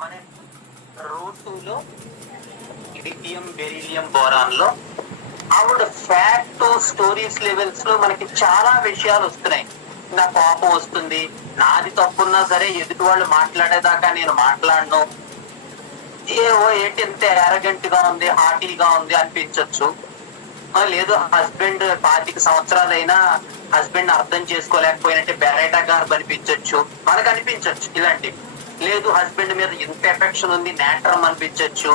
మన రూటులో lithium beryllium boron లో ఆవిడ ఫ్యాక్ట్ స్టోరీస్ లెవెల్స్ లో మనకి చాలా విషయాలు వస్తున్నాయి. నా కోపం వస్తుంది, నాది తప్పున్నా సరే ఎదుటి వాళ్ళు మాట్లాడేదాకా నేను మాట్లాడను, ఏంటి ఇంత అరగెంట్ గా ఉంది, హార్టీగా ఉంది అనిపించవచ్చు. లేదు హస్బెండ్ 25 సంవత్సరాలైనా హస్బెండ్ అర్థం చేసుకోలేకపోయినట్టే బెరైటా గారు అనిపించవచ్చు, మనకు అనిపించవచ్చు ఇలాంటివి. లేదు హస్బెండ్ మీద ఇంత ఎఫెక్షన్ ఉంది, నేట్రమ్ అనిపించవచ్చు.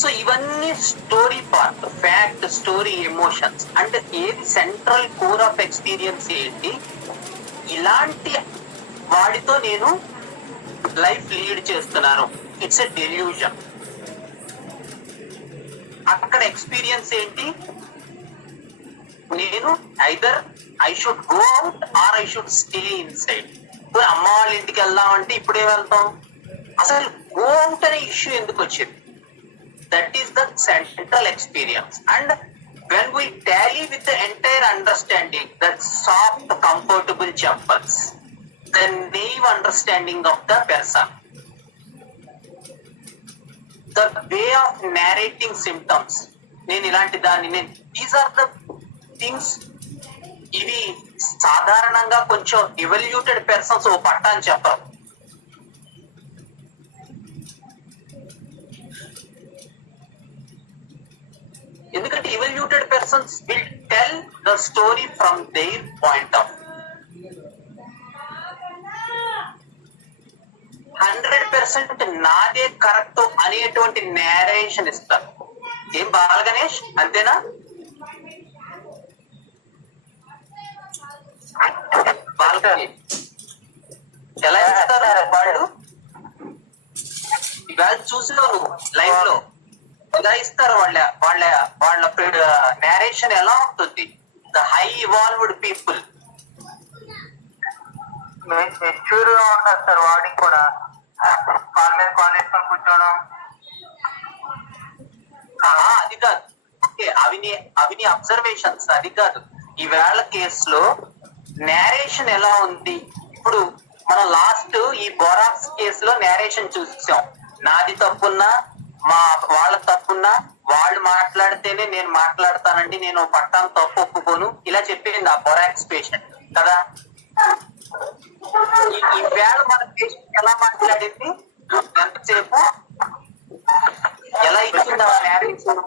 సో ఇవన్నీ story part, fact, story, emotions. అంటే ఏది సెంట్రల్ కోర్ ఆఫ్ ఎక్స్పీరియన్స్ ఏంటి, ఇలాంటి వాడితో నేను లైఫ్ లీడ్ చేస్తున్నాను. It's a delusion. అక్కడ ఎక్స్పీరియన్స్ ఏంటి, నేను either I should go out or I should stay inside. అమ్మ వాళ్ళ ఇంటికి వెళ్దామంటే ఇప్పుడే వెళ్తాం, అసలు గో అవుట్ అనే ఇష్యూ ఎందుకు వచ్చింది? That is the central experience. And when we tally with the entire understanding, that soft, comfortable chappals, the naive understanding of the person, the way of narrating symptoms, these are the things. ఇవి సాధారణంగా కొంచెం ఎవల్యూటెడ్ పర్సన్స్ ఓ పట్టాన్ని చెప్పరు. ఎందుకంటే evaluated persons will tell the story from their point of 100% నాదే కరెక్ట్ అనేటువంటి నేరేషన్ ఇస్తారు. ఏం బాల గణేష్, అంతేనా? బాలగాని ఎలా ఇస్తారు వాళ్ళు? ఇవాళ చూసినావు నువ్వు లైవ్ లో ఎలా ఇస్తారు వాళ్ళ వాళ్ళ వాళ్ళ నేరేషన్ ఎలా ఉంటుంది? The high evolved people mature గా ఉంటారు సార్. వాడికి కూడా కాలేజ్ కూర్చోవడం అది కాదు. ఓకే, అవిని అబ్జర్వేషన్స్, అది కాదు. ఈవేళ కేసులో నేరేషన్ ఎలా ఉంది? ఇప్పుడు మనం లాస్ట్ ఈ బొరాక్స్ కేసులో నేరేషన్ చూసాం. నాది తప్పున్నా వాళ్ళ తప్పున్నా వాళ్ళు మాట్లాడితేనే నేను మాట్లాడతానండి, నేను పట్టాను, తప్పు ఒప్పుకోను, ఇలా చెప్పింది ఆ బొరాక్స్ పేషెంట్ కదా. ఈవేళ మన పేషెంట్ ఎలా మాట్లాడింది, ఎంతసేపు ఎలా ఇచ్చింది ఆ నేరేషన్?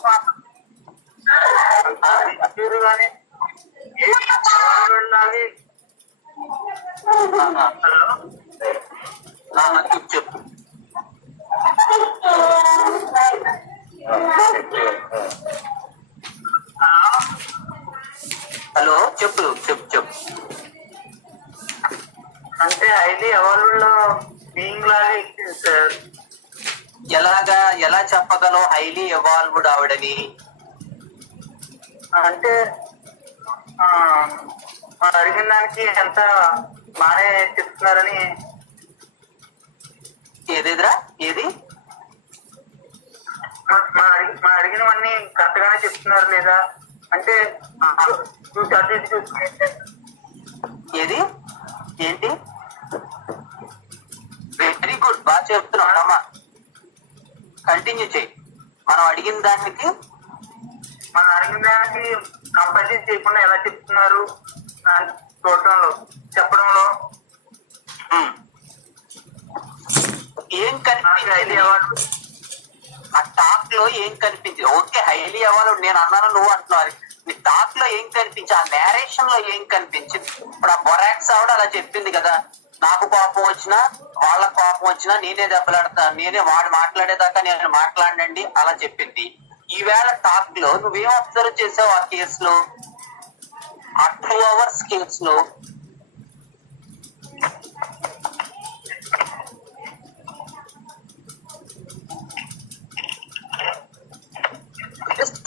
చెప్పు. హలో, చెప్పు చెప్పు చెప్పు. అంటే హైలీ ఎవాల్వ్డ్ బీయింగ్ లాగా ఇచ్చింది సార్. ఎలా చెప్పగలవు హైలీ ఎవాల్వ్డ్ ఆవిడని? అంటే అడిగిన దానికి ఎంత బాగానే చెప్తున్నారని. ఏదేదిరా, ఏది? మా అడిగినవన్నీ కరెక్ట్ గానే చెప్తున్నారు లేదా అంటే చూసుకుంటే ఏది ఏంటి? వెరీ గుడ్, బాగా చెప్తున్నావు అమ్మా, కంటిన్యూ చేయి. మనం అడిగిన దానికి కంపల్సరీ చేయకుండా ఎలా చెప్తున్నారు చూడటంలో, చెప్పడంలో ఏం కనిపించింది? ఆ టాక్ లో ఏం కనిపించింది? ఓకే, హైలీ అవ్వాలి నేను అన్నాను, నువ్వు అంటున్నావు. నీ టాక్ లో ఏం కనిపించింది? ఆ నేరేషన్ లో ఏం కనిపించింది? ఇప్పుడు ఆ బొరాక్స్ ఆవిడ అలా చెప్పింది కదా, నాకు కోపం వచ్చినా వాళ్ళ కోపం వచ్చినా నేనే దెబ్బలాడతాను, నేనే వాడు మాట్లాడేదాకా నేను మాట్లాడండి అలా చెప్పింది. ఈవేళ టాక్ లో నువ్వేం అబ్జర్వ్ చేసావు? ఆ కేసులో, ఆ 2 hours కేసులో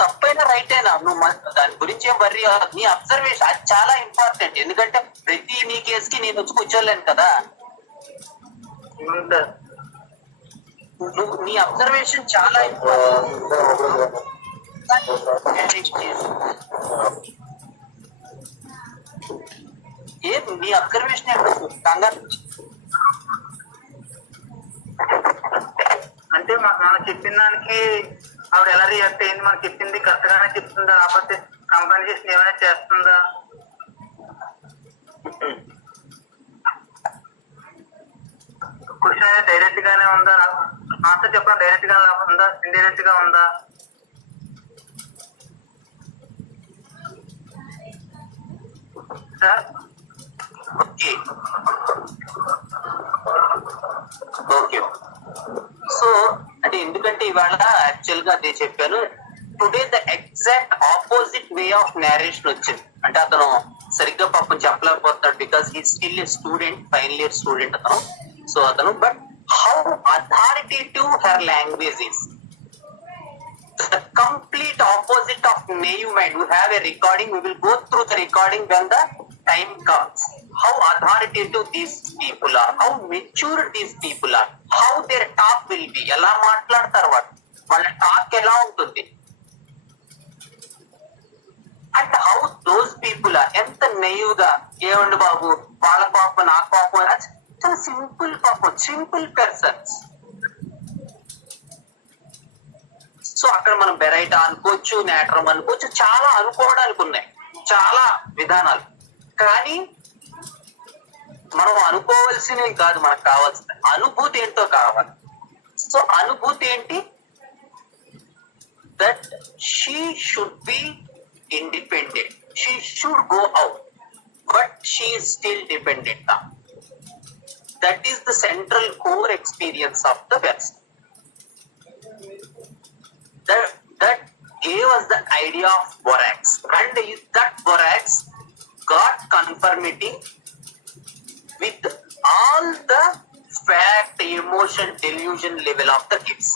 తప్పైనా రైట్ అయినా నువ్వు దాని గురించి ఏం వర్రీ అవ్వదు. నీ అబ్జర్వేషన్ అది చాలా ఇంపార్టెంట్. ఎందుకంటే ప్రతి నీ కేసుకి నేను వచ్చి కూర్చోలేను కదా. నువ్వు నీ అబ్జర్వేషన్ చాలా ఇంపార్టెంట్. ఏం నీ అబ్జర్వేషన్ ఏంటో కంగారు అంటే మనం చెప్పిన దానికి ఆవిడ ఎలా రియాక్ట్ అయింది, మనకి చెప్పింది కరెక్ట్ గానే చెప్తుందా లేకపోతే కంపెనీ చేసిన ఏమైనా చేస్తుందా? క్వశ్చన్ అనేది డైరెక్ట్ గానే ఉందా, ఆన్సర్ చెప్పడం డైరెక్ట్ గా ఉందా, ఇండైరెక్ట్ గా ఉందా? Sir okay okay. సో అంటే ఎందుకంటే ఇవాళ యాక్చువల్ గా అదే చెప్పాను, today the exact opposite way of narration వచ్చింది. అంటే అతను సరిగ్గా పాపం చెప్పలేకపోతున్నాడు, because he still a student, final year student అతను. సో అతను but how authoritative her language is the complete opposite of naive mind. We have a recording, we will go through the recording when the time comes. How authoritative these people are, how mature these people are, how their talk will be, ఎలా మాట్లాడతారు వాళ్ళ talk ఎలా ఉంటుంది, and how those people are ఎంత naive గా, ఏమండి బాబు వాళ్ళ పాపం నా పాపం, చాలా సింపుల్ పాపం, సింపుల్ పర్సన్స్. సో అక్కడ మనం బెరైట్ అనుకోవచ్చు, నేట్రమ్ అనుకోవచ్చు, చాలా అనుకోవడానికి ఉన్నాయి, చాలా విధానాలు. కానీ మనం అనుకోవాల్సినవి కాదు, మనకు కావాల్సిన అనుభూతి ఏంటో కావాలి. సో అనుభూతి ఏంటి? That she should be independent, she should go out, but she is still dependent. That is the central core experience of the west. That gave us the idea of borax, and that borax got conformity with all the fact, emotion, delusion level of the kids.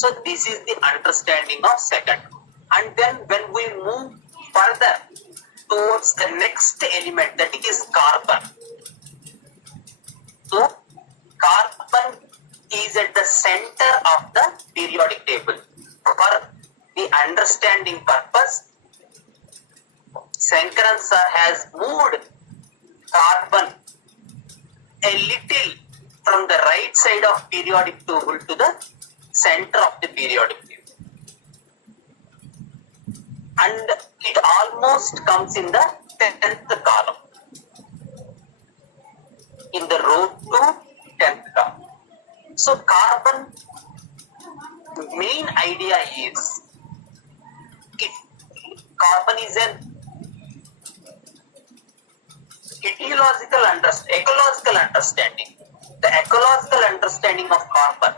So this is the understanding of second. And then when we move further towards the next element, that is carbon. So carbon is at the center of the periodic table. For the understanding purpose, Shankaran sir has moved carbon a little from the right side of periodic table to the center of the periodic table. And it almost comes in the 10th column, in the row to 10th column. So carbon main idea is, carbon is an ecological understanding. The ecological understanding of carbon.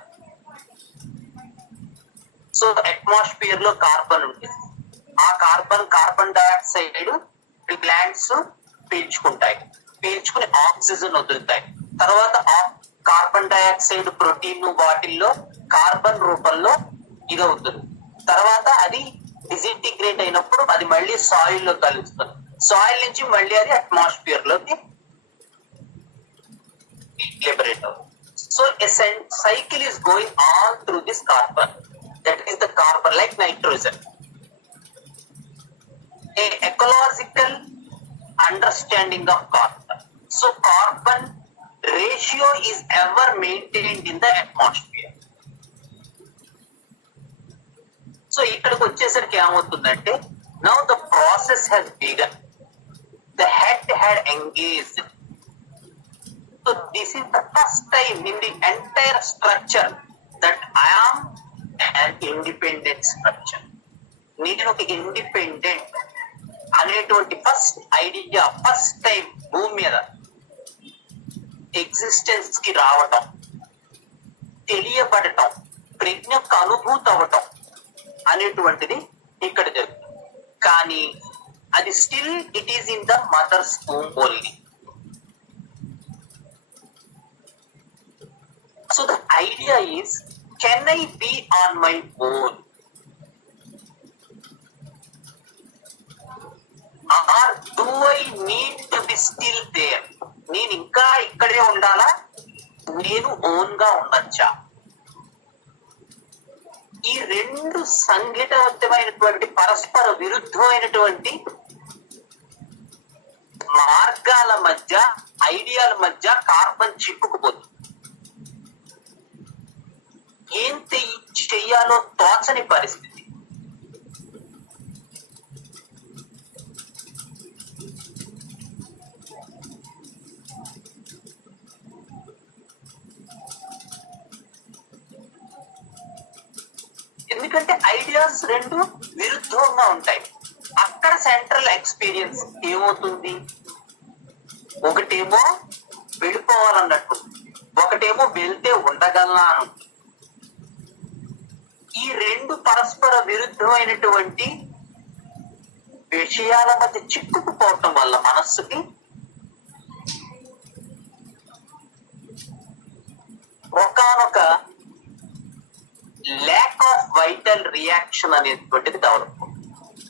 So atmosphere lo carbon ఉంటుంది. ఆ carbon dioxide plants పీల్చుకుంటాయి, పీల్చుకుని ఆక్సిజన్ వదులుతాయి. తర్వాత carbon dioxide protein వాటిల్లో కార్బన్ రూపంలో ఇదవుతుంది. తర్వాత అది డిసింటిగ్రేట్ అయినప్పుడు అది మళ్ళీ సాయిల్ లో కలుస్తుంది, సాయిల్ నుంచి మళ్ళీ అది అట్మాస్ఫియర్ లోకి లిబరేట్ అవుతుంది. So a cycle is going on through this carbon. That is the carbon, like nitrogen. A ecological understanding of carbon. So carbon ratio is ever maintained in the atmosphere. So ఇక్కడికి వచ్చేసరికి ఏమవుతుందంటే, now the process has begun. The head had engaged. So this is the first time in the entire structure that I am an independent structure. నేను ఒక ఇండిపెండెంట్ అనేటువంటి first idea, first time భూమి మీద ఎగ్జిస్టెన్స్ కి రావటం, తెలియబడటం, ప్రజ్ఞకు అనుభూతి అవ్వటం అనేటువంటిది ఇక్కడ జరుగుతుంది. కానీ అది still it is in the mother's home only. So the idea is, can I be on my own, or do I need to be still there? నేను ఇంకా ఇక్కడే ఉండాలా, నేను ఓన్ గా ఉండొచ్చా? ఈ రెండు సంఘటితమైనటువంటి పరస్పర విరుద్ధమైనటువంటి మార్గాల మధ్య, ఐడియాల మధ్య కార్బన్ చిక్కుకుపోతుంది. ఏం చెయ్యాలో తోచని పరిస్థితి. ఎందుకంటే ఐడియాస్ రెండు విరుద్ధంగా ఉంటాయి. అక్కడ సెంట్రల్ ఎక్స్పీరియన్స్ ఏమవుతుంది? ఒకటేమో వెళ్ళిపోవాలన్నట్టు, ఒకటేమో వెళ్తే ఉండగలనా. ఈ రెండు పరస్పర విరుద్ధమైనటువంటి విషయాల మధ్య చిక్కుకుపోవటం వల్ల మనస్సుకి ఒకానొక ల్యాక్ ఆఫ్ వైటల్ రియాక్షన్ అనేటువంటిది డెవలప్.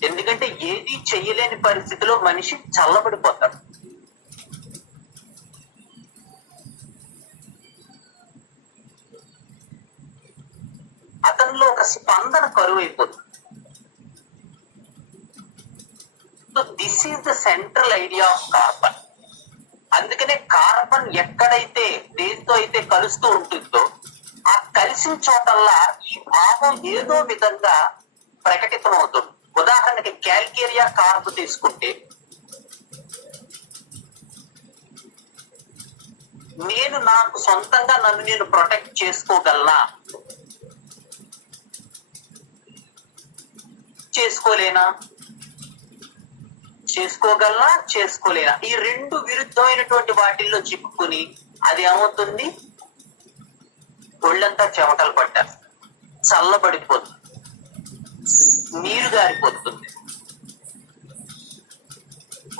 ఎందుకంటే ఏది చెయ్యలేని పరిస్థితిలో మనిషి చల్లబడిపోతాడు. అతనిలో ఒక స్పందన కరువు అయిపోతుంది. So this is the central idea of carbon. అందుకనే కార్బన్ ఎక్కడైతే దేంతో అయితే కలుస్తూ ఉంటుందో ఆ కలిసిన చోటల్లా ఈ భావం ఏదో విధంగా ప్రకటితం అవుతుంది. ఉదాహరణకి క్యాల్కేరియా కార్బ్ తీసుకుంటే, నేను నాకు సొంతంగా నన్ను నేను ప్రొటెక్ట్ చేసుకోగలనా, చేసుకోలేనా, చేసుకోగలనా, చేసుకోలేనా, ఈ రెండు విరుద్ధమైనటువంటి వాటిల్లో చిక్కుకుని అది ఏమవుతుంది? ఒళ్ళంతా చెమటలు పట్టారు, చల్లబడిపోతుంది, నీరు గారిపోతుంది.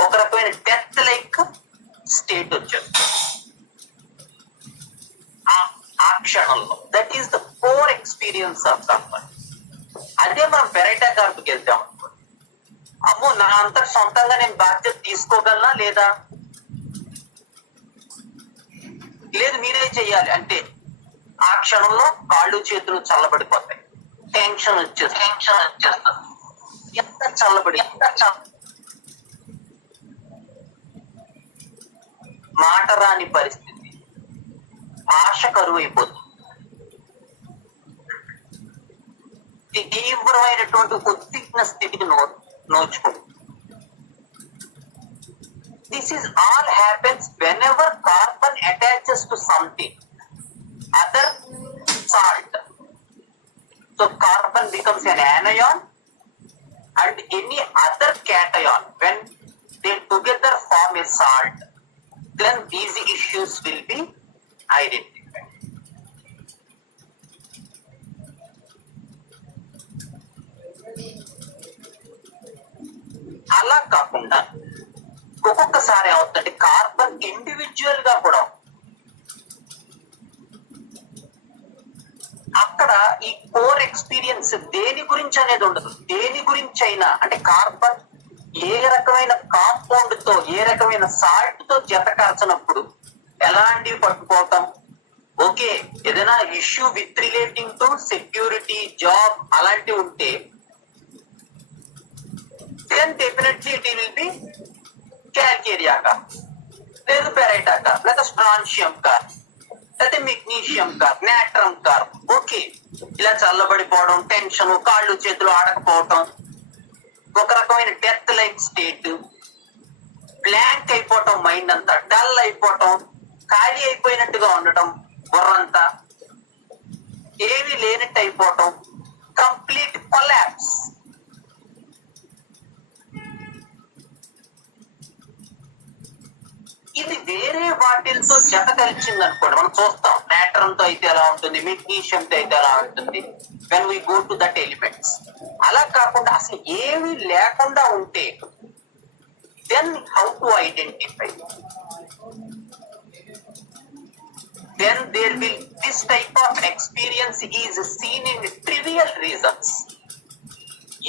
ఒక రకమైన డెత్ లైక్ స్టేట్ వచ్చారు ఆ క్షణంలో. That is the core experience of carbon. అదే మనం పెరైటా కార్బ్కి వెళ్తాం అనుకోండి, అమ్మో నా అంతా సొంతంగా నేను బాధ్యత తీసుకోగలనా లేదా, లేదు మీరే చెయ్యాలి అంటే ఆ క్షణంలో కాళ్ళు చేతులు చల్లబడిపోతాయి, టెన్షన్ వచ్చేస్తుంది. ఎంత చల్లబడి, మాట రాని పరిస్థితి, భాష కరువు అయిపోతుంది, తీవ్రమైనటువంటి ఉద్విగ్న స్థితికి నోచుకుంటుంది. This is all happens whenever carbon attaches to something other salt. So carbon becomes an anion and any other cation, when they together form a salt, then these issues will be identified. అలా కాకుండా ఒక్కొక్కసారి అవుతుంది carbon individual గా కూడా అక్కడ ఈ core experience దేని గురించి అనేది ఉండదు. దేని గురించి అయినా అంటే కార్బన్ ఏ రకమైన కాంపౌండ్ తో, ఏ రకమైన సాల్ట్ తో జతకాల్చినప్పుడు ఎలాంటివి పట్టుకోవటం, ఓకే ఏదైనా issue with relating to security, job అలాంటివి ఉంటే then definitely it will be calcarea ka, లేదు పెరైటా కా, లేదా స్ట్రాన్షియం కా, లేదా మెగ్నీషియం కా, నాట్రమ్ కా. ఓకే ఇలా చల్లబడిపోవడం, టెన్షన్, కాళ్ళు చేతులు ఆడకపోవటం, ఒక రకమైన డెత్ లైక్ స్టేట్, బ్లాంక్ అయిపోవటం, మైండ్ అంతా డల్ అయిపోవటం, ఖాళీ అయిపోయినట్టుగా ఉండటం, బుర్రంతా ఏమీ లేనట్టు అయిపోవటం, కంప్లీట్ కొలాప్స్. ఇది వేరే వాటితో జత కలిసింది అనుకోండి, మనం చూస్తాం నాట్రమ్ తో అయితే ఎలా ఉంటుంది, మెగ్నీషియం తో అయితే ఎలా ఉంటుంది, when we go to that elements. అలా కాకుండా అసలు ఏమీ లేకుండా ఉంటే then how to identify, then there will this type of experience is seen in trivial reasons.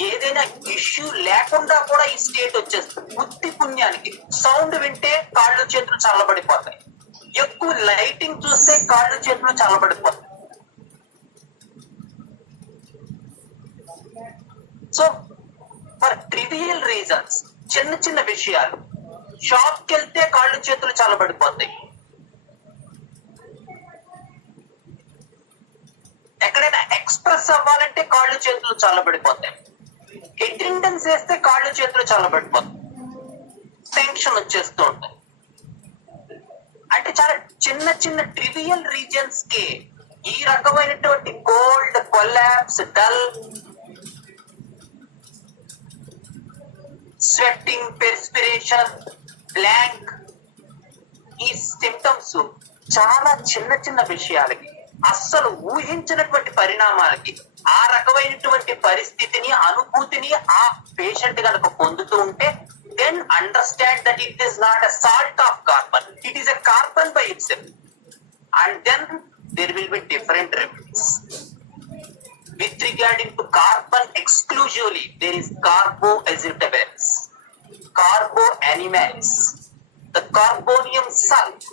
ఏదైనా ఇష్యూ లేకుండా కూడా ఈ స్టేట్ వచ్చేస్తుంది. బుద్ధి పుణ్యానికి సౌండ్ వింటే కాళ్ళు చేతులు చల్లబడిపోతాయి, ఎక్కువ లైటింగ్ చూస్తే కాళ్ళు చేతులు చల్లబడిపోతాయి. సో ఫర్ ట్రివియల్ రీజన్స్, చిన్న చిన్న విషయాలు షాప్కి వెళ్తే కాళ్ళు చేతులు చల్లబడిపోతాయి. ఎక్కడైనా ఎక్స్ప్రెస్ అవ్వాలంటే కాళ్ళు చేతులు చల్లబడిపోతాయి. అటెండెన్స్ వేస్తే కాళ్ళు చేతులు చల్లబడిపోతాయి. టెన్షన్ వచ్చేస్తూ ఉంటాయి. అంటే చాలా చిన్న చిన్న ట్రివియల్ రీజన్స్ కి ఈ రకమైనటువంటి cold, collapse, dull, sweating, perspiration, blank, ఈ సిమ్టమ్స్ చాలా చిన్న చిన్న విషయాలకి, అస్సలు ఊహించినటువంటి పరిణామాలకి, ఆ రకమైనటువంటి పరిస్థితిని, అనుభూతిని ఆ పేషెంట్ కనుక పొందుతూ ఉంటే, then understand that it is not a salt of carbon, it is a carbon by itself, and then there will be different remedies. With regarding to carbon exclusively, there is carboacetabase, carboanimates, the carbonium salt.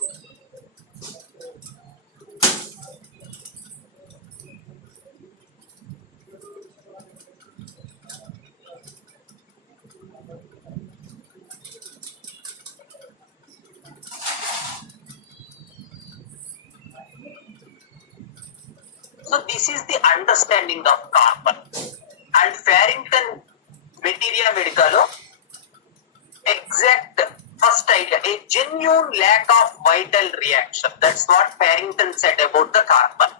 So this is the understanding of carbon. And Farrington Materia Medica lo exact first idea, a genuine lack of vital reaction. That's what Farrington said about the carbon.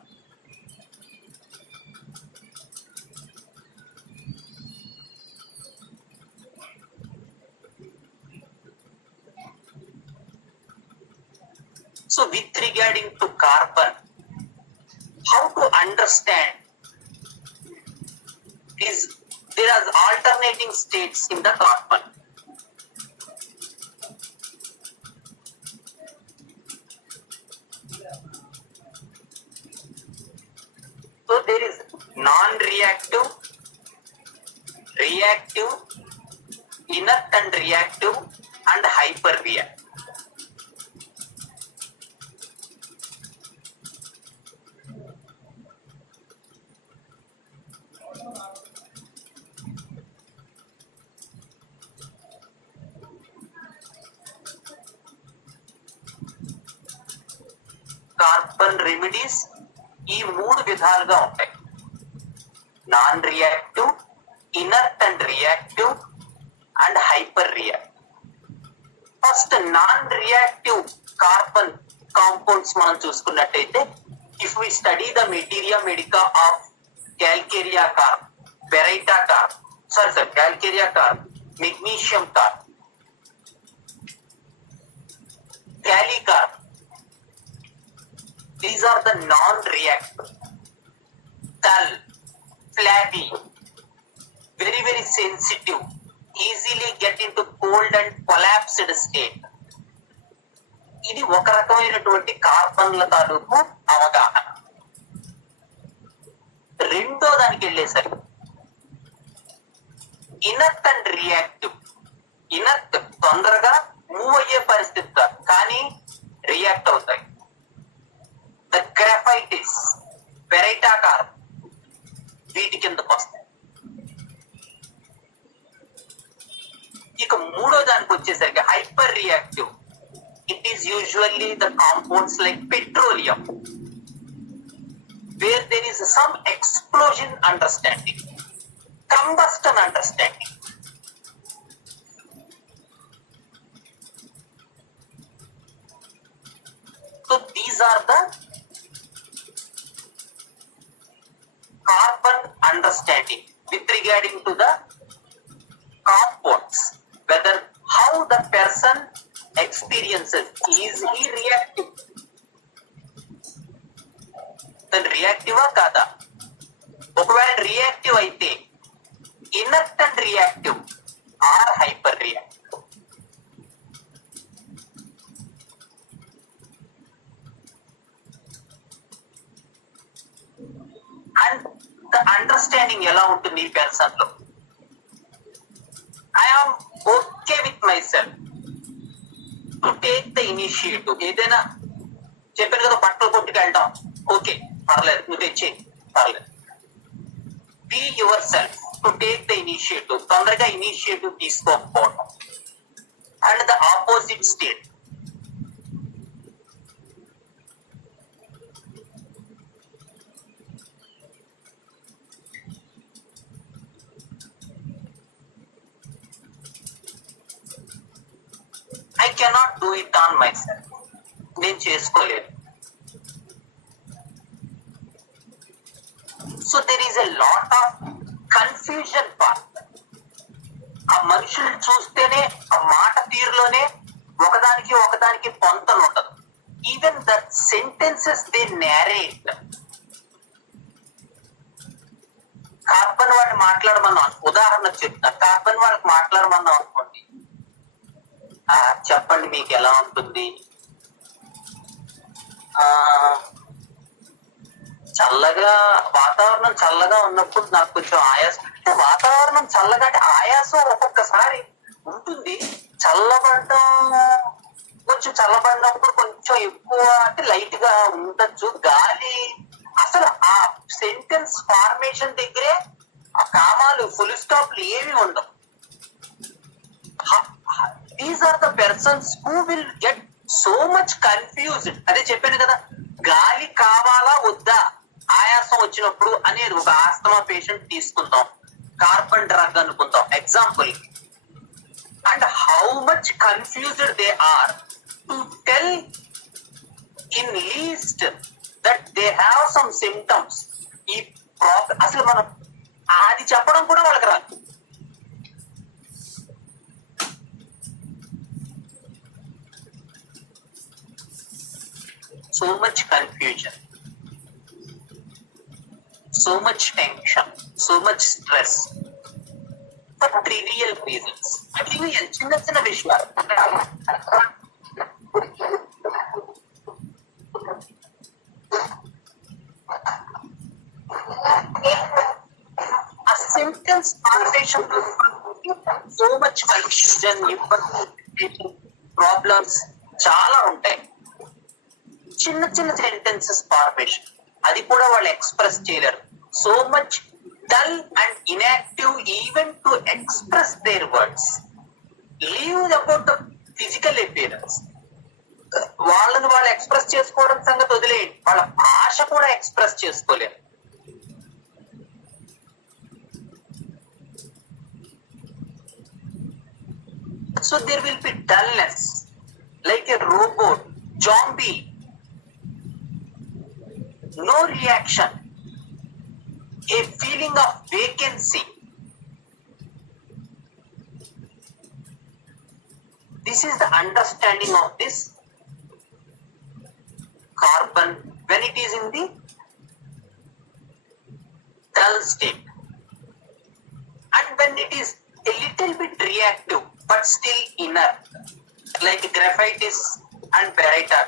So with regarding to carbon, how to understand is there are alternating states in the carbon. So there is non-reactive, reactive, inert and reactive, and hyperreactive. Carbon remedies ఈ 3 విధాలుగా ఉంటాయి. Non reactive, inert and reactive, and hyperreactive. First non reactive carbon compounds మనం చూసుకున్నట్టయితే, if we study the materia medica of calcarea carb, baryta carb, calcarea carb, magnesium carb, kali carb, these are the non-reactive, dull, flabby, very very sensitive, easily get into cold and collapsed state. ఇది ఒక రకమైనటువంటి కార్బన్ల తాలూకు అవగాహన. రెండో దానికి వెళ్ళేసరికి inert and reactive. Inert తొందరగా మూవ్ అయ్యే పరిస్థితి కాదు, కానీ రియాక్ట్ అవుతాయి. ద గ్రాఫైటిస్, బెరైటా కార్బ్ వీటి కిందకు వస్తాయి. ఇక మూడో దానికి వచ్చేసరికి hyper reactive. It is usually the compounds like petroleum, where there is some explosion understanding, combustion understanding. So these are the carbon understanding with regarding to the compounds, whether how the person experiences. Is he reactive? Then reactive kada? ఒకవేళ reactive అయితే inert and reactive or hyper reactive. And the understanding ఎలా ఉంటుంది ఈ person లో? I am okay with myself to take the initiative. ఏదైనా చెప్పాను కదా, బట్టలు కొట్టుకు వెళ్తాం, ఓకే పర్లేదు, నువ్వు తెచ్చే పర్లేదు. Be yourself to take the initiative. తొందరగా ఇనిషియేటివ్ తీసుకోకపోవడం. and the opposite state. I cannot do it on myself. నేను చేసుకోలేను. So there is a lot of confusion part. ఆ మనుషులు చూస్తేనే ఆ మాట తీరులోనే ఒకదానికి పొంతలు ఉండదు. Even the sentences they narrate. Carbon వాళ్ళని మాట్లాడమన్నాం, ఉదాహరణ చెప్తా. కార్బన్ వాళ్ళకి మాట్లాడమన్నాం అనుకోండి, చెప్పండి మీకు ఎలా ఉంటుంది, చల్లగా వాతావరణం చల్లగా ఉన్నప్పుడు నాకు కొంచెం ఆయాసం. వాతావరణం చల్లగా అంటే ఆయాసం ఒక్కొక్కసారి ఉంటుంది. చల్లబడటం కొంచెం చల్లబడినప్పుడు కొంచెం ఎక్కువ అంటే లైట్ గా ఉండొచ్చు. గాలి అసలు ఆ సెంటెన్స్ ఫార్మేషన్ దగ్గరే ఆ కామాలు ఫుల్ స్టాప్లు ఏమి ఉండవు. These are the persons who will get so much confused. అదే చెప్పాను కదా, గాలి కావాలా వద్దా ఆయాసం వచ్చినప్పుడు అనేది. ఒక ఆస్తమా పేషెంట్ తీసుకుందాం, కార్బన్ డ్రగ్ అనుకుందాం example. And how much confused they are to tell in least that they have some symptoms. ఈ అసలు మనం అది చెప్పడం కూడా వాళ్ళకి రాదు. So much confusion, so much tension, so much stress for trivial reasons. Actually, చిన్న చిన్న విషయాలు. A sentence formation, so much confusion, problems చాలా ఉంటాయి. చిన్న చిన్న సెంటెన్సెస్ ఫార్మేషన్ అది కూడా వాళ్ళు ఎక్స్ప్రెస్ చేయలేరు. So much dull and inactive even to express their words. Leave about the physical appearance. వాళ్ళని వాళ్ళు ఎక్స్ప్రెస్ చేసుకోవడం సంగతి వదిలేయండి, వాళ్ళ భాష కూడా ఎక్స్ప్రెస్ చేసుకోలేరు. So there will be dullness like a robot, zombie. No reaction, a feeling of vacancy. This is the understanding of this carbon when it is in the dull state, and when it is a little bit reactive but still inert, like graphite and baryta.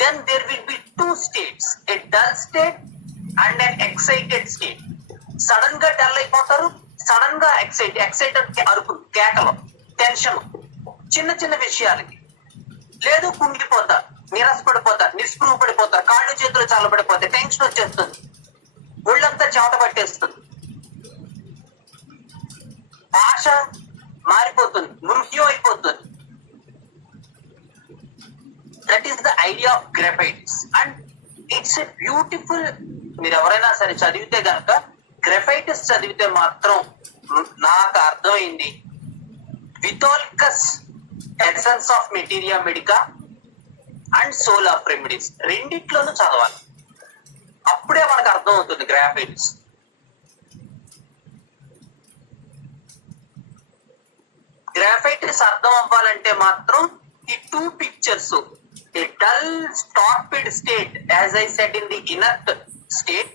Then there will be two states, a dull state and an excited state. Sudden గా డల్ అయిపోతారు, సడన్ గా ఎక్సైటెడ్ అరుపు, కేకలు, టెన్షన్, చిన్న చిన్న విషయాలకి. లేదు కుంగిపోతారు, నిరాశపడిపోతారు, నిస్పృహ పడిపోతారు, కాళ్ళు చేతులు చల్లబడిపోతాయి, టెన్షన్ వచ్చేస్తుంది, ఒళ్ళంతా చెమట పట్టేస్తుంది, భాష మారిపోతుంది, మృత్యు అయిపోతుంది. That is the idea of graphite, and it's a beautiful. మీరు ఎవరైనా సరే చదివితే కనుక గ్రాఫైటిస్ చదివితే మాత్రం నాకు అర్థమైంది, Vithoulkas essence of materia medica and soul of remedies రెండిట్లోనూ చదవాలి. అప్పుడే మనకు అర్థం అవుతుంది గ్రాఫైటిస్. గ్రాఫైటిస్ అర్థం అవ్వాలంటే మాత్రం ఈ two pictures, a dull torpid state, as I said, in the inert state,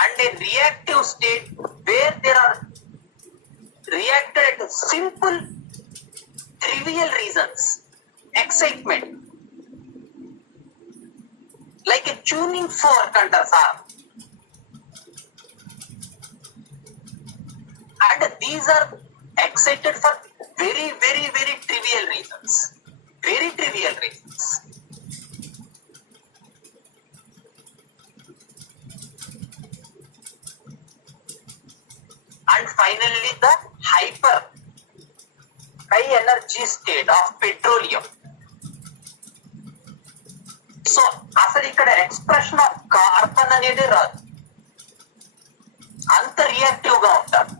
and a reactive state where there are reacted at simple trivial reasons, excitement, like a tuning fork under farm. And these are excited for very, very, very trivial reasons. Very trivial reasons. and finally the hyper high energy state of petroleum. So అసలు ఇక్కడ expression of carbon అనేది రాదు. అంత రియాక్టివ్ గా ఉంటారు,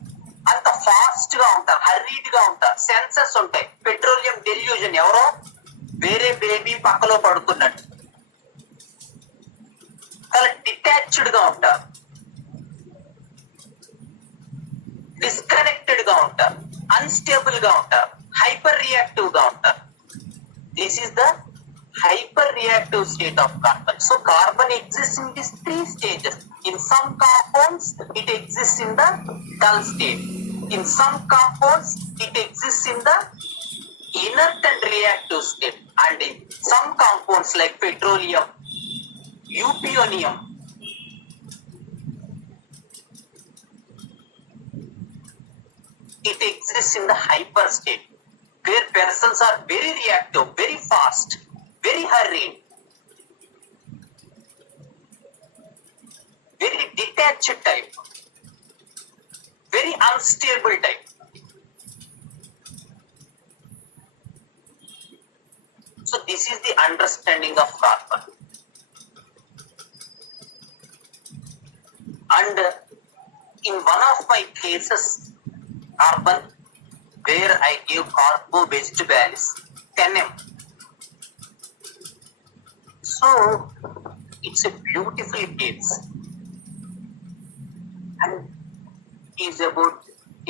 అంత ఫాస్ట్ గా ఉంటారు, హర్రీడ్ గా ఉంటారు, సెన్సెస్ ఉంటాయి. పెట్రోలియం డెల్యూజన్ ఎవరో వేరే బేబీ పక్కలో పడుకున్నట్టు చాలా డిటాచ్డ్ గా ఉంటారు, డిస్కనెక్టెడ్ గా ఉంటారు, అన్స్టేబుల్ గా ఉంటారు, హైపర్ రియాక్టివ్ గా ఉంటారు. This is the hyper reactive state of carbon. So carbon exists in these three stages. In some compounds it exists in the dull state. In some compounds it exists in the inert and reactive state. And in some compounds like petroleum, euphonium, it exists in the hyper state, where persons are very reactive, very fast, very hurried, very detached type, very unstable type. So this is the understanding of carbon. And in one of my cases, carbon, where I gave carbo-based values 10m. So it's a beautiful case, and is about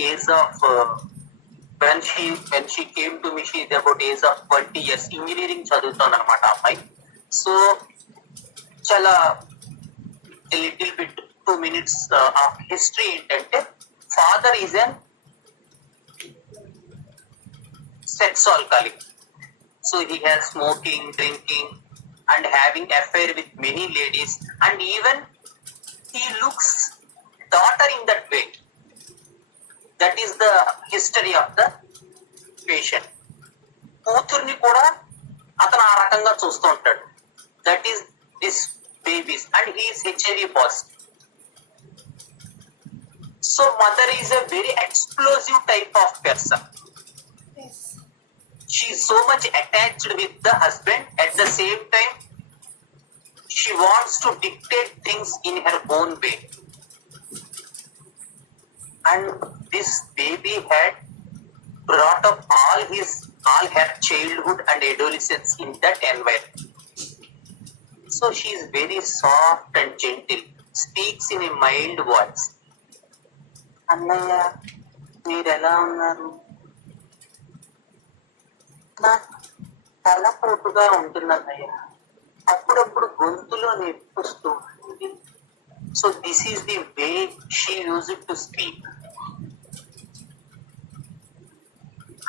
age of when she came to me, she is about age of 20 years. Engineering చదువుతాను అన్నమాట అమ్మాయి. So చాలా a little bit 2 minutes of history ఏంటంటే, father is an sex alcoholic. So he has smoking, drinking, and having affair with many ladies, and even he looks daughter in that way. That is the history of the patient. కూతుర్ని కూడా అతను ఆ రకంగా చూస్తూ ఉంటాడు. That is this babies, and he is HIV positive. So mother is a very explosive type of person. She is so much attached with the husband. At the same time, she wants to dictate things in her own way. And this baby had brought up all her childhood and adolescence in that environment. So she is very soft and gentle, speaks in a mild voice. అన్నయ్య మీరు ఎలా ఉన్నారు? నాకు తల పోటుగా ఉంటుందన్నయ్య, అప్పుడప్పుడు గొంతులో నొప్పిస్తూ ఉంటుంది. So this is the way she used to speak.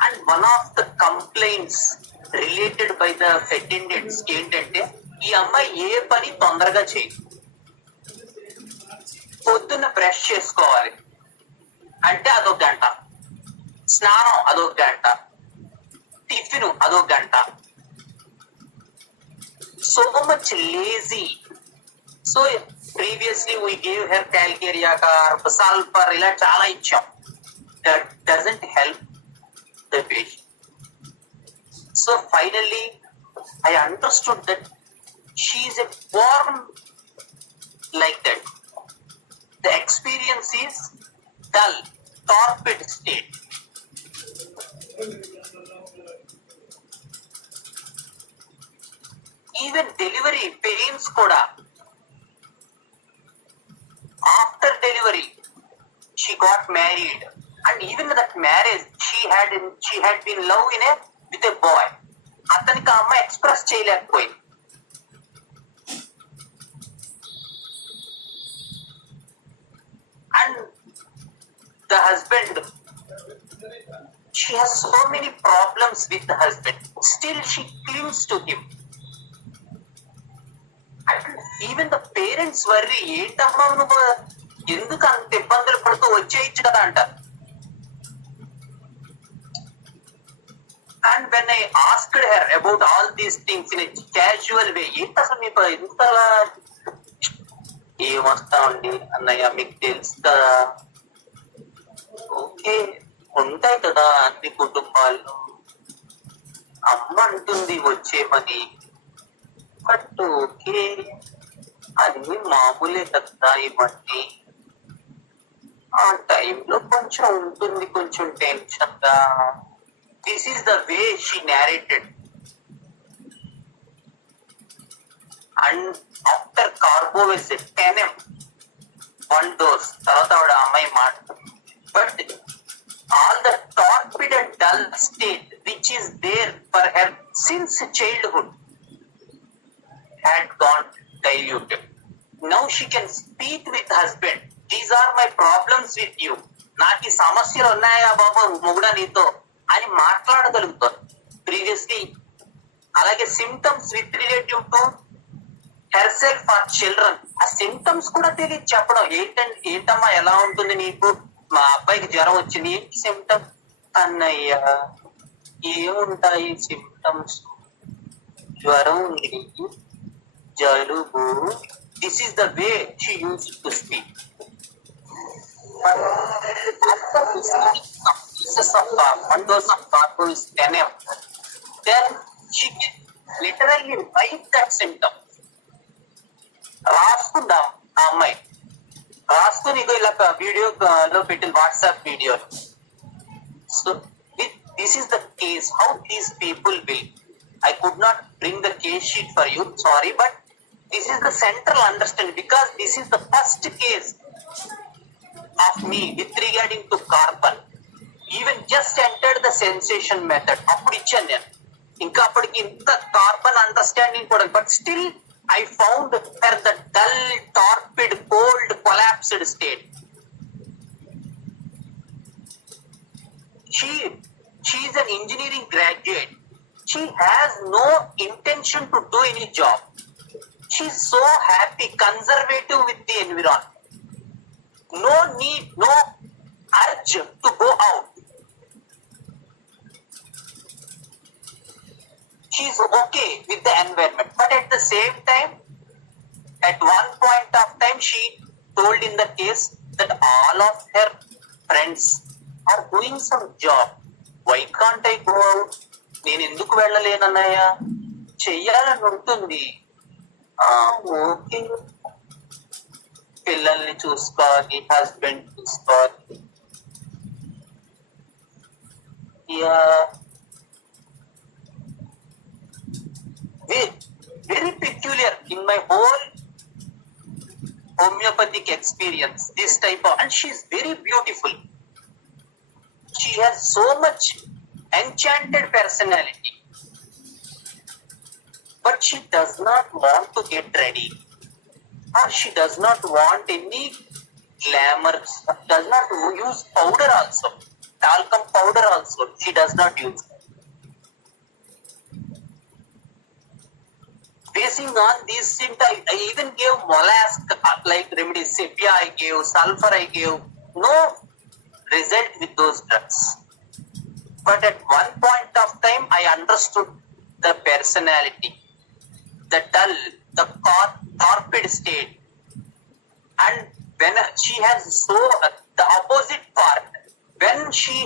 And one of the complaints related by the attendants ఏంటంటే, ఈ అమ్మాయి ఏ పని తొందరగా చేయదు. పొద్దున్న బ్రష్ చేసుకోవాలి అంటే అదొక గంట, స్నానం అదొక గంట, టిఫిన్ అదొక గంట. So much lazy. So previously we gave her calcarea carb, sulphur, ఇలా చాలా ఇచ్చాం. That doesn't help the patient. So finally I understood that she is a born like that. The experience is dull, torpid state. Even delivery pains kuda, after delivery she got married, and even that marriage she had been in love with a boy. అతనికి ఆ అమ్మాయి ఎక్స్ప్రెస్ చేయలేకపోయింది. And the husband, she has so many problems with the husband, still she clings to him. And even the parents worry, ఏంటమ్మా నువ్వు ఎందుకు అంత ఇబ్బందులు పడుతూ వచ్చేయచ్చు కదా అంటారు. And when I asked her about all these things in a casual way, ఏంటి అసలు మీకు ఇంతలా ఏమొస్తా ఉండి అన్నయ్య మీకు తెలుసు కదా, ఓకే, ఉంటాయి కదా అన్ని కుటుంబాల్లో. అమ్మ అంటుంది వచ్చేమని, బట్ ఓకే, అన్ని మామూలే కదా ఇవన్నీ. ఆ టైంలో కొంచెం ఉంటుంది, కొంచెం టెన్షన్ గా. This is the way she narrated. And after కార్బో విజిట్ 10 m 1 dose తర్వాత ఆవిడ అమ్మాయి మాట. But all the torpid and dull state which is there for her since childhood had gone diluted. Now she can speak with husband. These are my problems with you. నాకు ఈ సమస్యలు ఉన్నాయా బాబా మొగుడా నీతో అని మాట్లాడగలుగుతారు. ప్రీవియస్లీ అలాగే symptoms with relative to herself or children, ఆ సిమ్టమ్స్ కూడా తెలియదు చెప్పడం. ఏంటమ్మా ఎలా ఉంటుంది నీకు, మా అబ్బాయికి జ్వరం వచ్చింది, ఏంటి సిమ్టమ్స్ అన్నయ్య, ఏముంటాయి సిమ్టమ్స్, జ్వరం ఉంది, జలుబు. This is the way she use to speak. One dose of carbo is 10 m. Then she can literally write that symptom. రాసుకుందాం ఆ అమ్మాయి, రాసుకుని ఇగో ఇలా వీడియోలో పెట్టిన WhatsApp video. So this is the case how these people will. I could not bring the case sheet for you, sorry, but this is the central understanding because this is the first case of me with regarding to carbon. Even just entered the sensation method అప్పుడు ఇచ్చాను నేను, ఇంకా అప్పటికి ఇంత carbon understanding కూడా. But still I found her the dull, torpid, cold, collapsed state. She is an engineering graduate. She has no intention to do any job. She is so happy, conservative with the environment. No need, no urge to go out. She is okay with the environment, but at the same time, at one point of time, she told in the case that all of her friends are doing some job. Why can't I go out? నేను ఎందుకు వెళ్ళలేనన్నయ్య, చెయ్యాలని ఉంటుంది. ఓకే, పిల్లల్ని చూసుకోవాలి, హస్బెండ్ చూసుకోవాలి. Yeah, very peculiar in my whole homeopathic experience, this type of, and she's very beautiful. She has so much enchanted personality, but she does not want to get ready, or she does not want any glamour, does not use powder also, talcum powder also she does not use. Basing on these symptoms, I even gave mollusk like remedies, sepia I gave, sulfur I gave, no result with those drugs. But at one point of time, I understood the personality, the dull, the torpid state, and when she has the opposite part, when she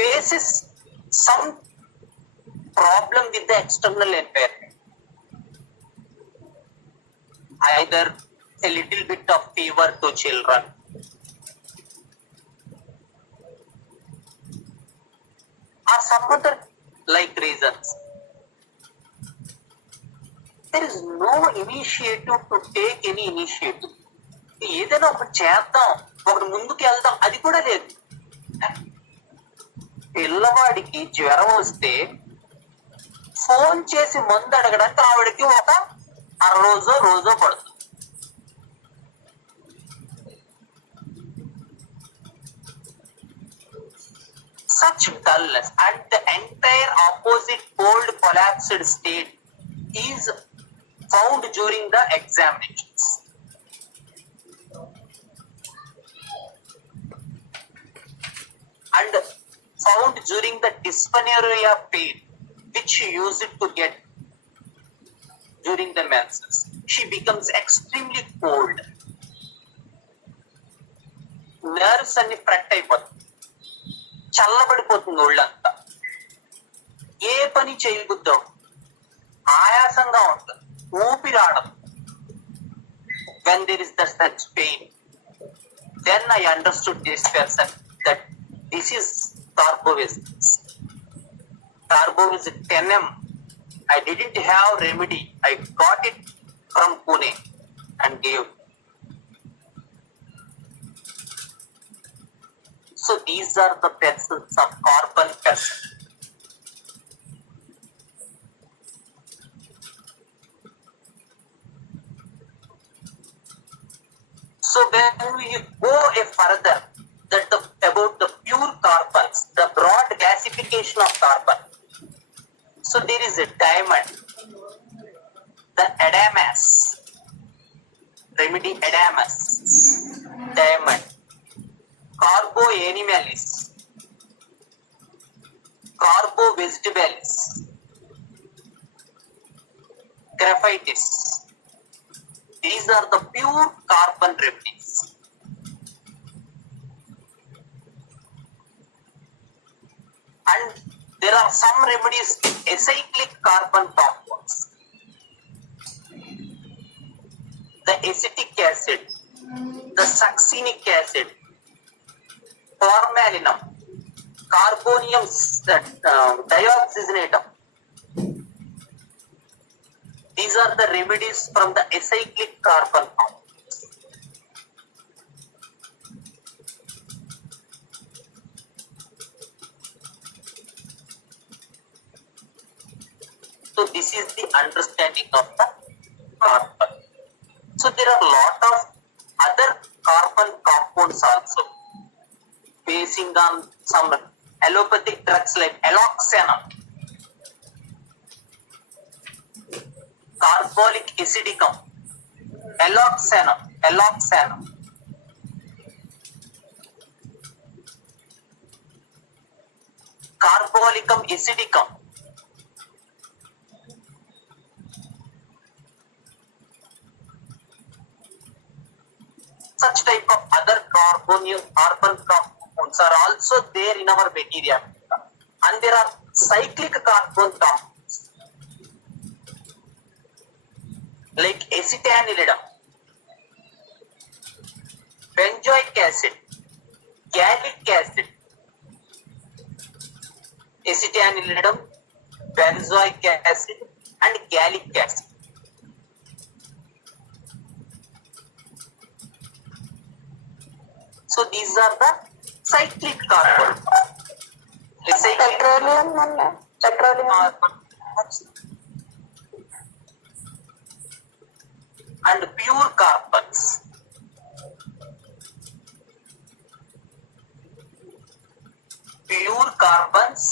faces some problem with the external environment, either a little bit of fever to children, or some other like reasons, there is no initiative to take any initiative. ఏదైనా ఒకటి చేద్దాం, ఒకటి ముందుకు వెళ్దాం, అది కూడా లేదు. పిల్లవాడికి జ్వరం వస్తే ఫోన్ చేసి మందు అడగడానికి ఆవిడకి ఒక రోజో పడుతుంది. Such dullness and the entire opposite cold collapsed state is found during the examinations. And found during the dysmenorrhea pain which she used to get during the menses. She becomes extremely cold. Nerves అన్ని ఫ్రెట్ అయిపోతాయి. చల్లబడిపోతుంది ఒళ్ళంతా, ఏ పని చేయబుద్దాం, ఆయాసంగా ఉంటుంది, ఊపిరాడదు. When there is such pain, then I understood this person that this is carbohydrates. Carbohydrates 10M. I didn't have remedy. I got it from Pune and gave. So these are the persons of carbon person. So when we go a further, about the pure carbons, the broad gasification of carbon. So there is a diamond, the adamas, remedy adamas, diamond, carbo animalis, carbo vegetables, graphitis. These are the pure carbon remedies. And there are some remedies with acyclic carbon compounds. The acetic acid, the succinic acid, formalinum, carbonium dioxygenatum. These are the remedies from the acyclic carbon compounds. So this is the understanding of the carbon. So there are a lot of other carbon compounds also, basing on some allopathic drugs like alloxanum, carbolic acidicum, alloxanum, carbolicum acidicum. Such type of other carbon compounds are also there in our material, and there are cyclic carbon compounds like acetanilidum, benzoic acid, gallic acid, acetanilidum, benzoic acid, and gallic acid. So these are the cyclic carbon. Petroleum and pure carbons. Pure carbons,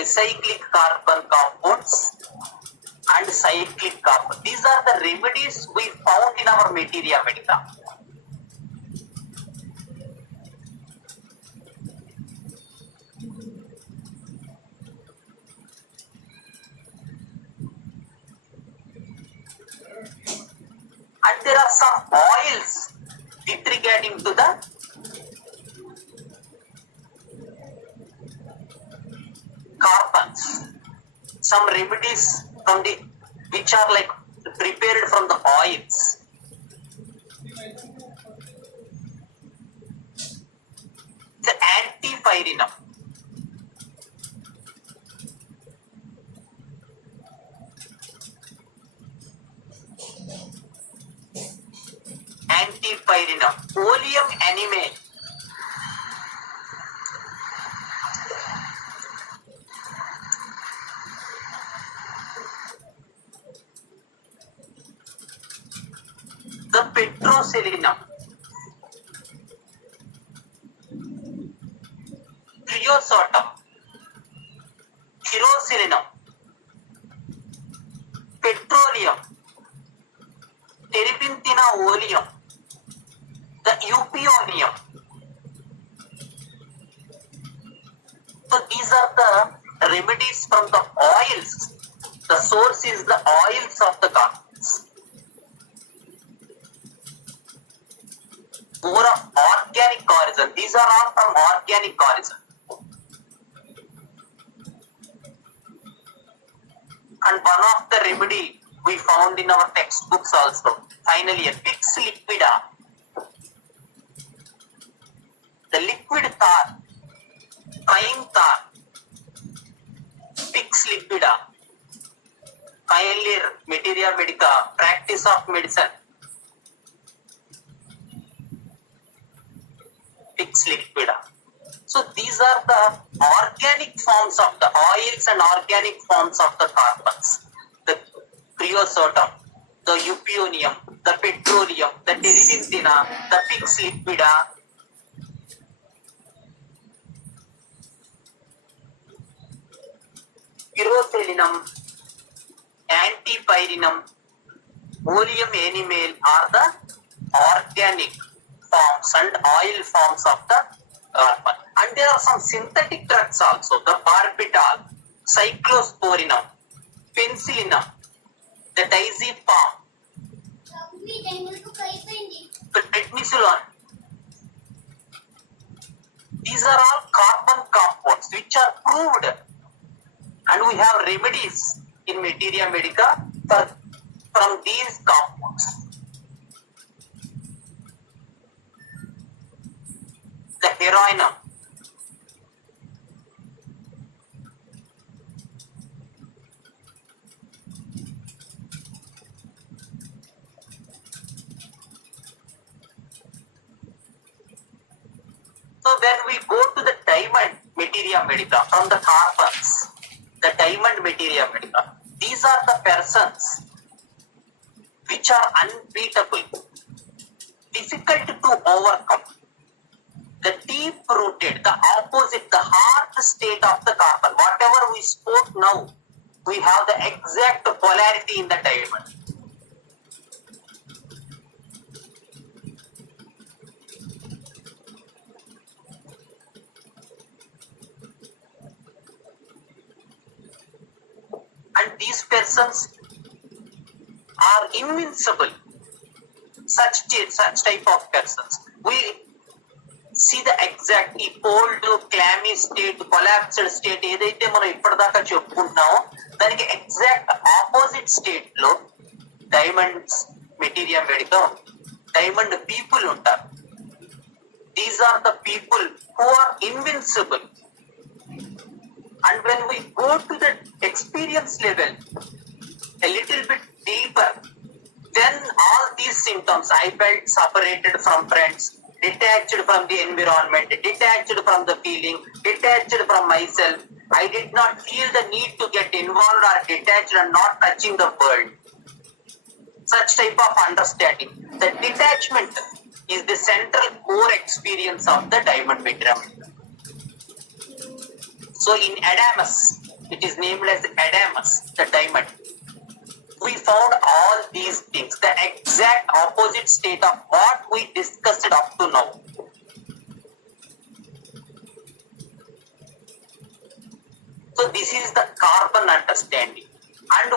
acyclic carbon compounds, and cyclic carbon. These are the remedies we found in our materia medica. And there are some oils with regarding to the carbons. Some remedies from the which are like prepared from the oils. The antipyrinum. Antipyrinum, oleum animate, the petroselinum, creosotum, kerosilinum, petroleum, terebinthina oleum, the eupionium. So these are the remedies from the oils. The source is the oils of the garments. more of organic origin. These are all from organic origin. And one of the remedy we found in our textbooks also. Finally, a Pix liquida. The liquid tar, frying tar, Pix liquida. Finally, materia medica, practice of medicine. Pix liquida. So these are the organic forms of the oils and organic forms of the carbons. The creosotum, the euphonium, the petroleum, the terebinthina, the Pix liquida, pyroselinum, antipyrinum, oleum animal are the organic forms and oil forms of the carbon. And there are some synthetic drugs also, the barbital, cyclosporinum, penicillinum, the diazepam, prednisolone. These are all carbon compounds which are proved, and we have remedies in materia medica from these compounds. The heroinum, so when we go to the diamond materia medica from the carbons, the diamond materia medica, these are the persons which are unbeatable, difficult to overcome, the deep rooted, the opposite, the hard state of the carbon. Whatever we spoke now, we have the exact polarity in the diamond. And these persons are invincible. Such type of persons. We see the exact ఈ cold, clammy state, collapsed state ఏదైతే మనం ఇప్పటిదాకా చెప్పుకుంటున్నామో దానికి exact opposite state లో diamonds materia medica diamond people ఉంటారు. These are the people who are invincible. And when we go to the experience level a little bit deeper, then all these symptoms, I felt separated from friends, detached from the environment, detached from the feeling, detached from myself. I did not feel the need to get involved or detached and not touching the world. Such type of understanding. The detachment is the central core experience of the diamond material. So in Adamus, it is named as Adamus, the diamond. We found all these things, the exact opposite state of what we discussed up to now. So this is the carbon understanding. And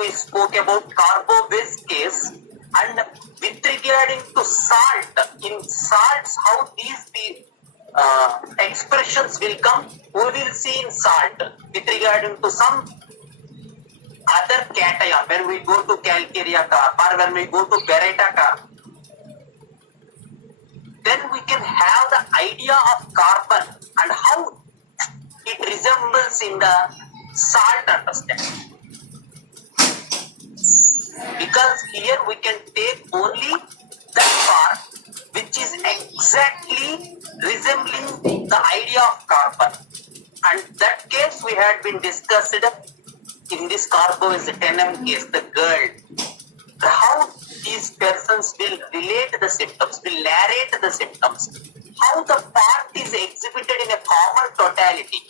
we spoke about carbo-based case, and with regarding to salt, in salts how these expressions will come, we will see in salt with regarding to some other cation when we go to calcarea carb or when we go to beretta carb. Then we can have the idea of carbon and how it resembles in the salt understanding. Because here we can take only that part which is exactly resembling the idea of carbon. And that case we had been discussed in this carbo is a 10M case, the girl. How these persons will relate the symptoms, will narrate the symptoms. How the part is exhibited in a common totality.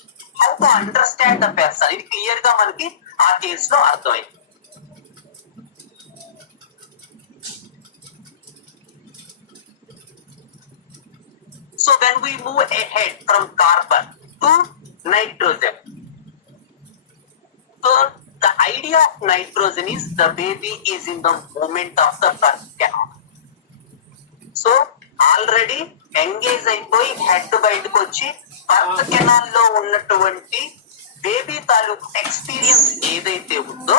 How to understand the person. ఇది క్లియర్ గా మనకి ఆ కేస్ లో అర్థమైంది. So when we move ahead from carbon to nitrogen, so the idea of nitrogen is the baby is in the moment of the birth canal. So already engage అయిపోయి హెడ్ బయటకు వచ్చి birth canal లో ఉన్నటువంటి బేబీ తాలూకు ఎక్స్పీరియన్స్ ఏదైతే ఉందో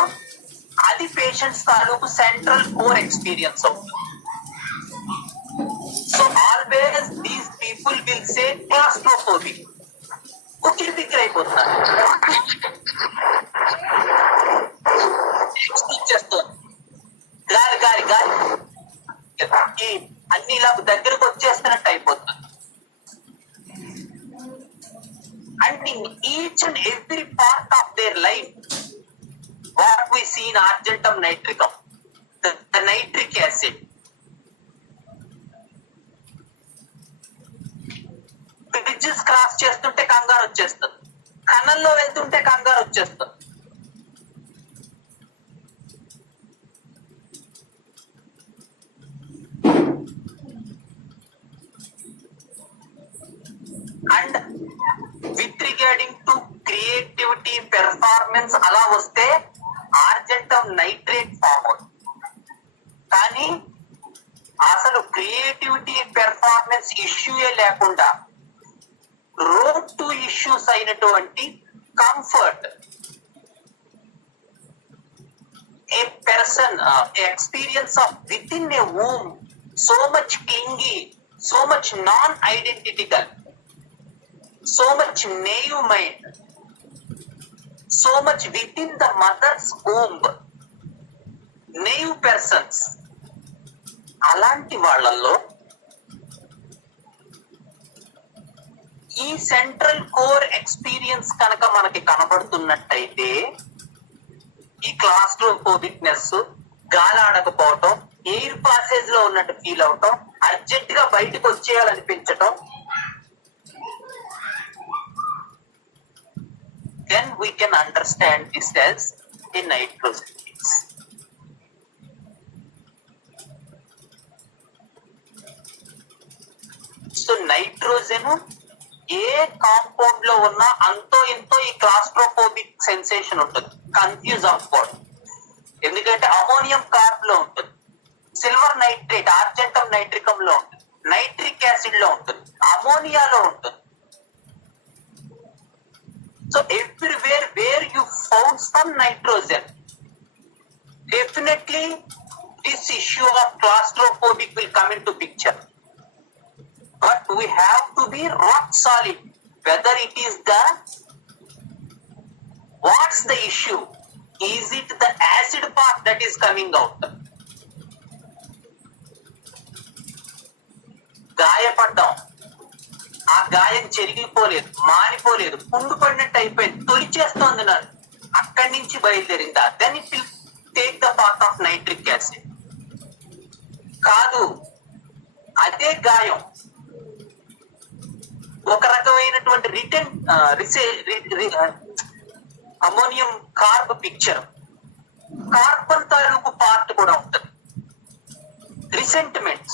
అది పేషెంట్స్ తాలూకు సెంట్రల్ కోర్ ఎక్స్పీరియన్స్ అవుతుంది. So always these people will say claustrophobic. ఉక్కిరి బిక్కిరి అయిపోతున్నారు, చేస్తుంది గాలి గాలి గాలి అన్ని ఇలా దగ్గరకు వచ్చేస్తున్నట్టు అయిపోతుంది. And in each and every part of their life what we see in argentum nitricum, the nitric acid, bridges cross చేస్తుంటే కంగారు వచ్చేస్తుంది, కణంలో వెళ్తుంటే కంగారు వచ్చేస్తుంది. And with regarding to creativity performance అలా వస్తే ఆర్జెంటమ్ నైట్రేట్ ఫామ్ అవుతుంది. కానీ అసలు క్రియేటివిటీ పెర్ఫార్మెన్స్ ఇష్యూయే లేకుండా రోడ్ టు ఇష్యూస్ అయినటువంటి comfort, a person experience of with in a womb, so much clingy, so much non identical, so much naive mind, so much within the mother's womb, naive persons. అలాంటి వాళ్ళల్లో ఈ central core experience కనుక మనకి కనబడుతున్నట్టయితే ఈ క్లాస్ట్రోఫోబిక్నెస్, గాలి ఆడకపోవటం, ఎయిర్ పాసేజ్ లో ఉన్నట్టు ఫీల్ అవటం, అర్జెంట్ గా బయటకు వచ్చేయాలనిపించటం, then we can understand this as a nitrogen case. So nitrogen ఏ కాంపౌండ్ లో ఉన్నా అంతో ఎంతో ఈ క్లాస్ట్రోఫోబిక్ సెన్సేషన్ ఉంటుంది, కన్ఫ్యూజ్ అవ్వకూడదు. ఎందుకంటే అమోనియం కార్బ్ లో ఉంటుంది, సిల్వర్ నైట్రేట్ ఆర్జెంటమ్ నైట్రికం లో ఉంటుంది, నైట్రిక్ యాసిడ్ లో ఉంటుంది, అమోనియాలో ఉంటుంది. So everywhere where you found some nitrogen, definitely this issue of claustrophobic will come into picture. But we have to be rock solid whether it is what's the issue? Is it the acid part that is coming out? గాయపడ్డాం, ఆ గాయం చెరిగిపోలేదు, మానిపోలేదు, పుండు పడినట్టు అయిపోయింది, తొలిచేస్తోంది నన్ను, అక్కడి నుంచి బయలుదేరిందా? Then it will take the path of nitric acid. కాదు, అదే గాయం ఒక రకమైనటువంటి అమోనియం కార్బ్ పిక్చర్, కార్బన్ తాలూకు పార్ట్ కూడా ఉంటుంది. రిసెంట్మెంట్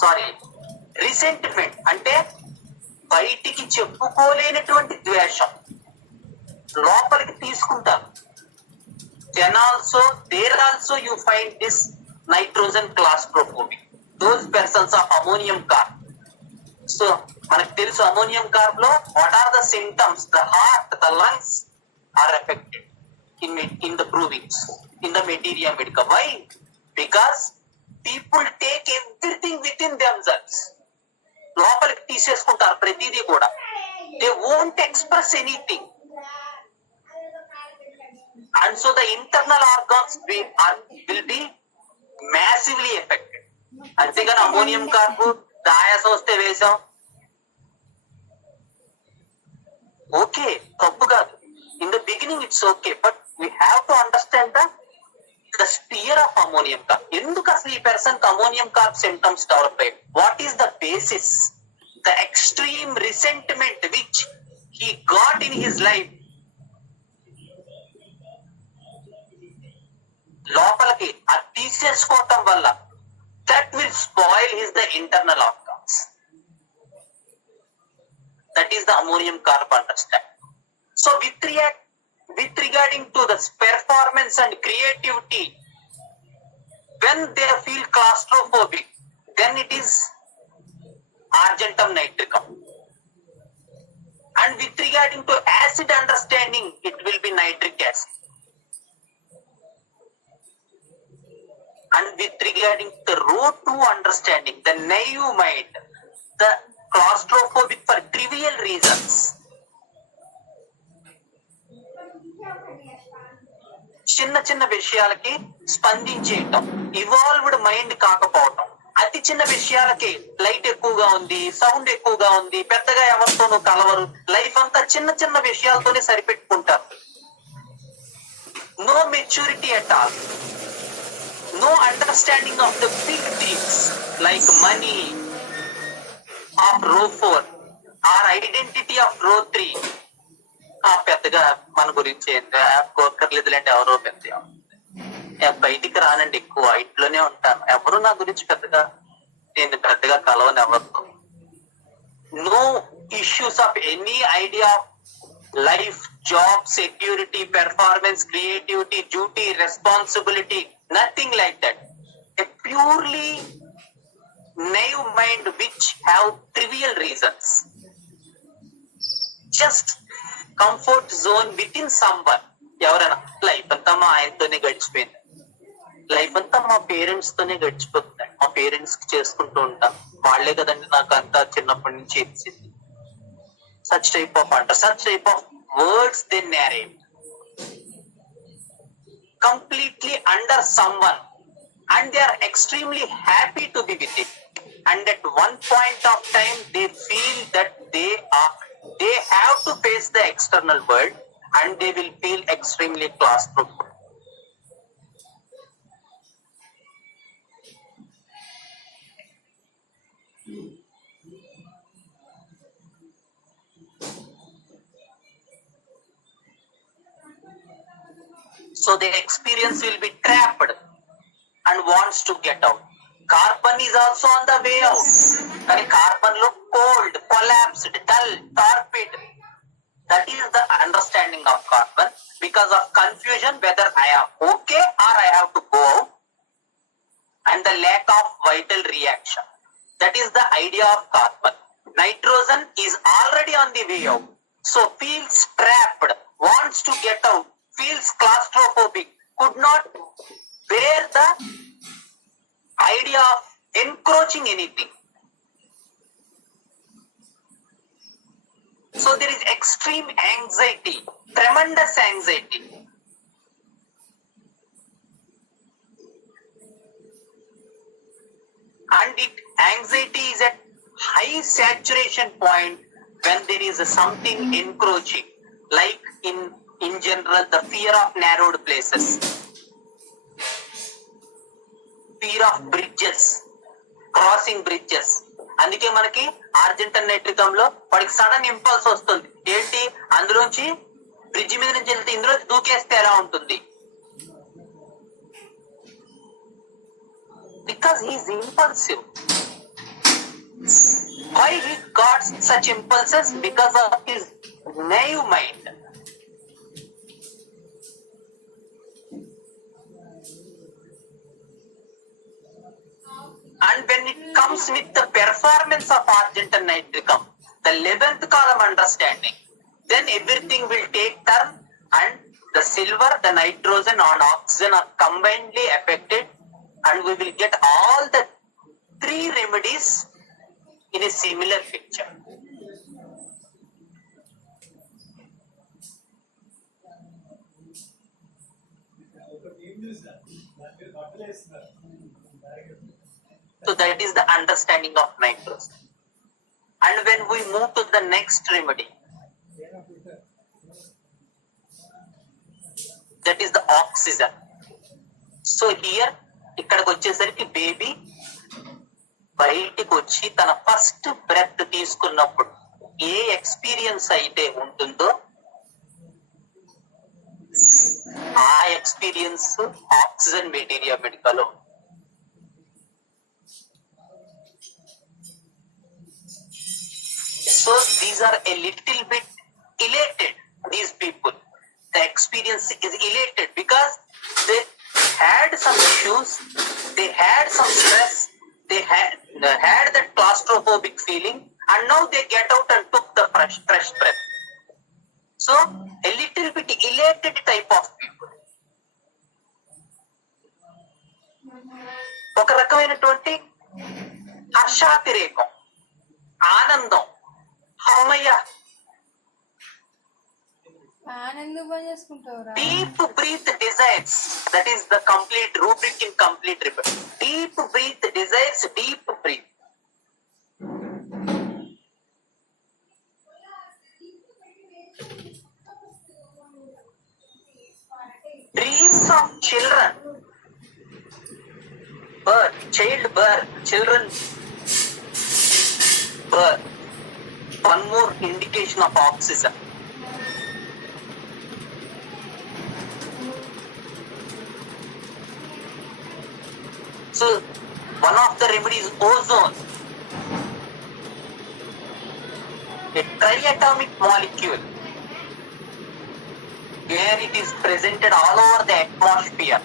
అంటే బయటికి చెప్పుకోలేనటువంటి ద్వేషం లోపలికి తీసుకుంటారు. There also you find this nitrogen claustrophobic, those persons of ammonium carb. So మనకు తెలుసు అమోనియం కార్బ్ లో what are the symptoms? The heart, the lungs are affected in the provings, in the materia medica. Why? Because people take everything within themselves. లోపలికి తీసేసుకుంటారు ప్రతిదీ కూడా. They won't express anything. And so the internal organs will be massively affected. అంతేగాని ammonium carb దాయాసం వస్తే వేసాం, ఓకే, తప్పు కాదు. In the beginning it's okay, but we have to understand the sphere of ammonium carb. ఎందుకు అసలు ఈ person ammonium carb symptoms develop అయ్యాయి? What is the basis? The extreme resentment which he got in his life. లోపలికి అది తీసేసుకోవటం వల్ల that will spoil the internal organs. That is the ammonium carb understand. So with regarding to the performance and creativity, when they feel claustrophobic, then it is argentum nitricum. And with regarding to acid understanding, it will be nitric acid. And with regarding to row 2 understanding, the naive mind, the claustrophobic for trivial reasons. చిన్న చిన్న విషయాలకి స్పందించేయటం, evolved mind కాకపోవటం, అతి చిన్న విషయాలకి లైట్ ఎక్కువగా ఉంది, సౌండ్ ఎక్కువగా ఉంది, పెద్దగా ఎవరితోనూ కలవరు, లైఫ్ అంతా చిన్న చిన్న విషయాలతోనే సరిపెట్టుకుంటారు. No maturity at all, no understanding of the big things like money of row 4 or identity of row 3. పెద్దగా మన గురించి కోక్కర్లేదులేండి, ఎవరో పెద్ద బయటికి రానండి, ఎక్కువ ఇంట్లోనే ఉంటాను, ఎవరు నా గురించి నేను పెద్దగా కలవని ఎవరితో. No issues of any idea of life, job, security, performance, creativity, duty, responsibility, nothing like that. A purely naive mind which have trivial reasons. Just comfort zone within someone. ఎవరైనా లైఫ్ అంతా మా ఆయనతోనే గడిచిపోయింది, లైఫ్ అంతా మా పేరెంట్స్ తోనే గడిచిపోతుంది, మా పేరెంట్స్ కి చేసుకుంటూ ఉంటాం, వాళ్లే కదండి నాకు అంతా చిన్నప్పటి నుంచి ఇచ్చింది. Such type of words they narrate. Completely under someone, and they are extremely happy to be with it, and at one point of time they feel that they have to face the external world, and they will feel extremely claustrophobic. So their experience will be trapped and wants to get out. Carbon is also on the way out. And carbon look cold, collapsed, dull, torpid. That is the understanding of carbon. Because of confusion whether I am okay or I have to go out, and the lack of vital reaction. That is the idea of carbon. Nitrogen is already on the way out, so feels trapped, wants to get out, feels claustrophobic, could not bear the idea of encroaching anything. So there is extreme anxiety, tremendous anxiety. And anxiety is at high saturation point when there is something encroaching, like in general the fear of narrowed places, fear of bridges, crossing bridges. అందుకే మనకి ఆర్జెంటన్ నైట్రికం లో వాడికి sudden impulse వస్తుంది, ఏంటి అందులోంచి బ్రిడ్జ్ మీద నుంచి వెళ్తే ఇందులో దూకేస్తే ఎలా ఉంటుంది, because he is impulsive. Why he got such impulses? Because of his naive mind. And when it comes with the performance of argentum nitricum, the 11th column understanding, then everything will take turn, and the silver, the nitrogen and oxygen are combinedly affected, and we will get all the 3 remedies in a similar picture. So that is the understanding of nitrogen. And when we move to the next remedy, that is the oxygen. So here ఇక్కడికి వచ్చేసరికి బేబీ బయటికి వచ్చి తన first breath తీసుకున్నప్పుడు ఏ ఎక్స్పీరియన్స్ అయితే ఉంటుందో ఆ experience oxygen materia మెడికలో. So these are a little bit elated, these people. The experience is elated because they had some issues, they had some stress, they had that claustrophobic feeling, and now they get out and took the fresh breath. So a little bit elated type of people. ఒక రకమైనటువంటి హర్షాతిరేకం, ఆనందం, అమ్మయ్య. Deep breath desires, that is the complete rubric in complete report. Deep breath desires, deep breath. Dreams of children, children birth. One more indication of oxygen. So one of the remedies, ozone, a triatomic molecule, where it is presented all over the atmosphere.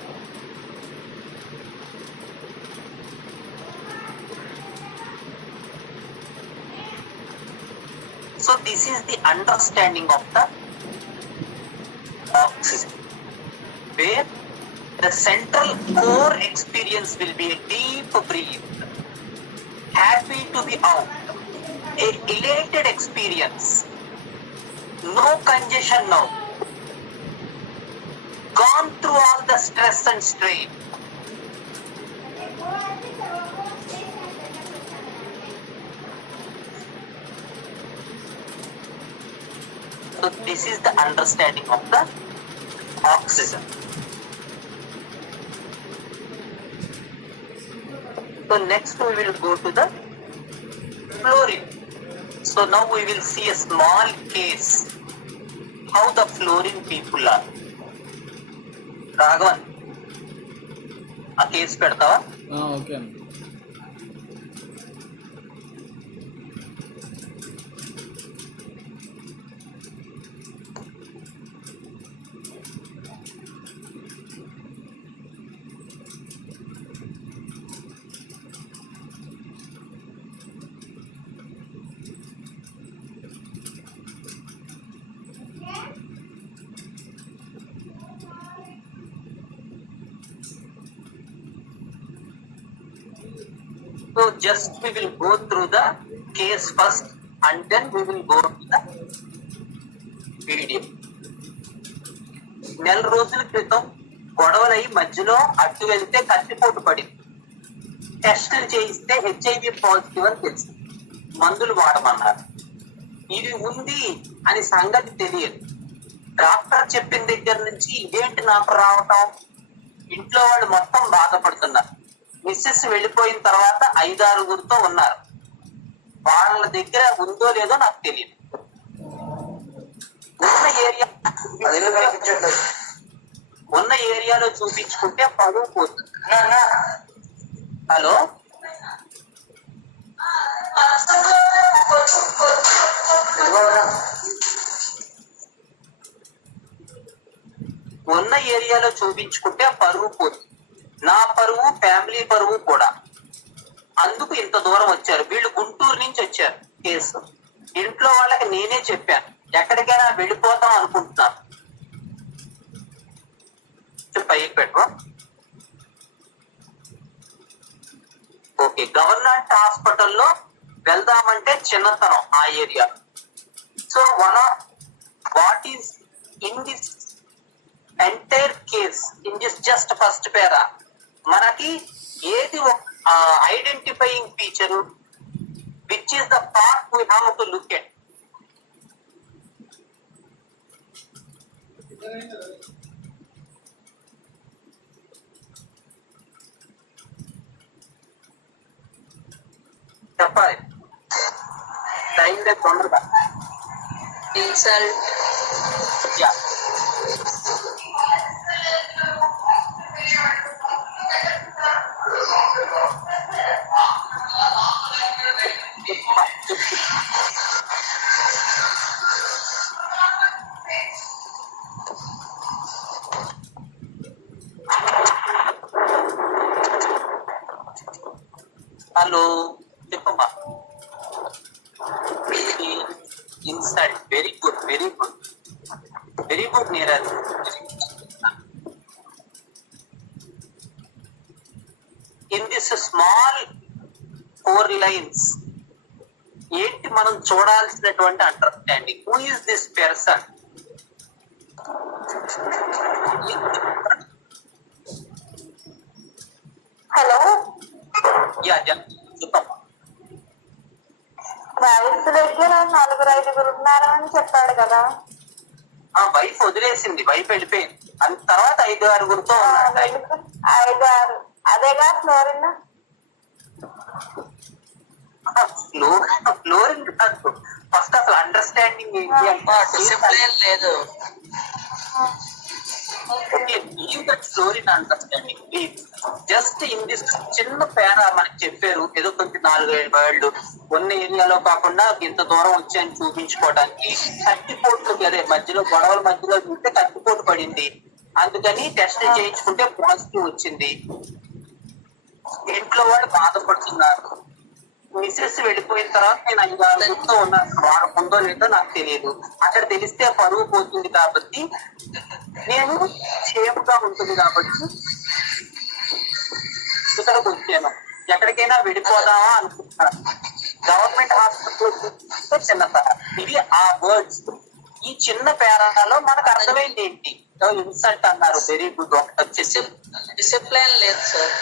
So this is the understanding of the oxygen, where the central core experience will be a deep breath, happy to be out, a elated experience, no congestion now, gone through all the stress and strain. So this is the understanding of the oxygen. So next we will go to the fluorine. So now we will see a small case how the fluorine people are. Raghavan, a case pedtava? Okay. So just we will go through the case first and then we will go to the video. నెల రోజుల క్రితం గొడవలై మధ్యలో అడ్డు వెళ్తే కత్తిపోటు పడింది. టెస్టులు చేయిస్తే హెచ్ఐవి పాజిటివ్ అని తెలిసింది. మందులు వాడమన్నారు. ఇది ఉంది అని సంగతి తెలియదు. డాక్టర్ చెప్పిన దగ్గర నుంచి ఇదేంటి నాకు రావటం, ఇంట్లో వాళ్ళు మొత్తం బాధపడుతున్నారు. మిస్సెస్ వెళ్ళిపోయిన తర్వాత 5-6 ఉన్నారు. వాళ్ళ దగ్గర ఉందో లేదో నాకు తెలియదు. ఉన్న ఏరియాలో చూపించుకుంటే పరువు పోతుంది. హలో, ఉన్న ఏరియాలో చూపించుకుంటే పరువు పోతుంది. నా పరువు, ఫ్యామిలీ పరువు కూడా. అందుకు ఇంత దూరం వచ్చారు. వీళ్ళు గుంటూరు నుంచి వచ్చారు కేసు. ఇంట్లో వాళ్ళకి నేనే చెప్పాను, ఎక్కడికైనా వెళ్ళిపోతాం అనుకుంటున్నాను. పైకి పెట్టుకో. ఓకే, గవర్నమెంట్ హాస్పిటల్లో వెళ్దామంటే చిన్నతనం ఆ area. So what is in this entire case, in this just first para, మనకి ఏది identifying feature, which is the part we have to look at. చెప్పాలి, టైం లేదు, తొందరగా. ఇన్సల్ట్, యా, హలో చెప్పమ్మా. Insult, very good very good very good Neeraj. In this small 4 lines ఏంటి మనం చూడాల్సినటువంటి understanding? Who is this person? Hello, yeah చెప్పమ్మా. Travels దగ్గర 4-5 ఉన్నారు అని చెప్పాడు కదా. ఆ వైఫ్ వదిలేసింది, వైఫ్ వెళ్ళిపోయింది. అంత తర్వాత 5-6 ఉన్నాడు. 5-6 అదేగా ఫ్లోరిన్. ఫ్లోరింగ్ కాదు, ఫస్ట్ అసలు అండర్స్టాండింగ్ ఏంటి అంటే డిసిప్లిన్ లేదు. Fluorine understanding please. Just in this చిన్న పేరా మనకి చెప్పారు, ఏదో కొంచెం 4-5 వర్డ్లు ఉన్న ఏరియాలో కాకుండా ఇంత దూరం వచ్చాయని చూపించుకోవడానికి. కత్తిపోట్లు అదే మధ్యలో గొడవల మధ్యలో చూస్తే కత్తిపోటు పడింది, అందుకని టెస్ట్ చేయించుకుంటే పాజిటివ్ వచ్చింది. ఇంట్లో వాళ్ళు బాధపడుతున్నారు. మిసెస్ వెళ్ళిపోయిన తర్వాత నేను 5-6 ఉన్నాను. వాడు ఉందో లేదో నాకు తెలియదు. అక్కడ తెలిస్తే పరువు పోతుంది కాబట్టి, నేను సేఫ్గా ఉంటుంది కాబట్టి ఇక్కడికి వచ్చాను. ఎక్కడికైనా వెళ్ళిపోదామా అనుకుంటున్నాను. గవర్నమెంట్ హాస్పిటల్ చిన్న పేరా, ఇవి ఆ వర్డ్స్. ఈ చిన్న పేరాలో మనకు అర్థమైంది ఏంటి? ఇన్సల్ట్ అన్నారు, వెరీ గుడ్. ఒకటి వచ్చేసి డిసిప్లిన్ లేదు సార్.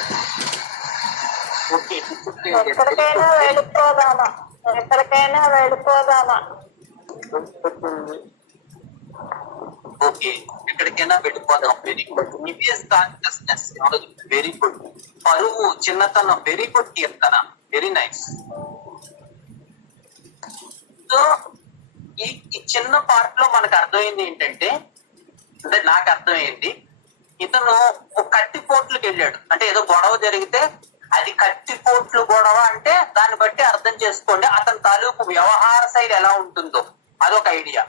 ఓకే, ఎక్కడికైనా వెళ్ళిపోదామా, ఎక్కడికైనా వెళ్ళిపోదామా. ఓకే, ఎక్కడికైనా వెళ్ళిపోదాం. Very good. నివేస్ కాన్షియస్నెస్, వెరీ గుడ్. పరువు, చిన్నతనం, very good Keerthana, very nice. So ఈ చిన్న పార్ట్ లో మనకు అర్థమైంది ఏంటంటే, అంటే నాకు అర్థమైంది, ఇతను ఒక కత్తిపోట్లకు వెళ్ళాడు. అంటే ఏదో గొడవ జరిగితే అది కత్తిపోట్లు గొడవ అంటే దాన్ని బట్టి అర్థం చేసుకోండి అతని తాలూకు వ్యవహార శైలి ఎలా ఉంటుందో, అదొక ఐడియా.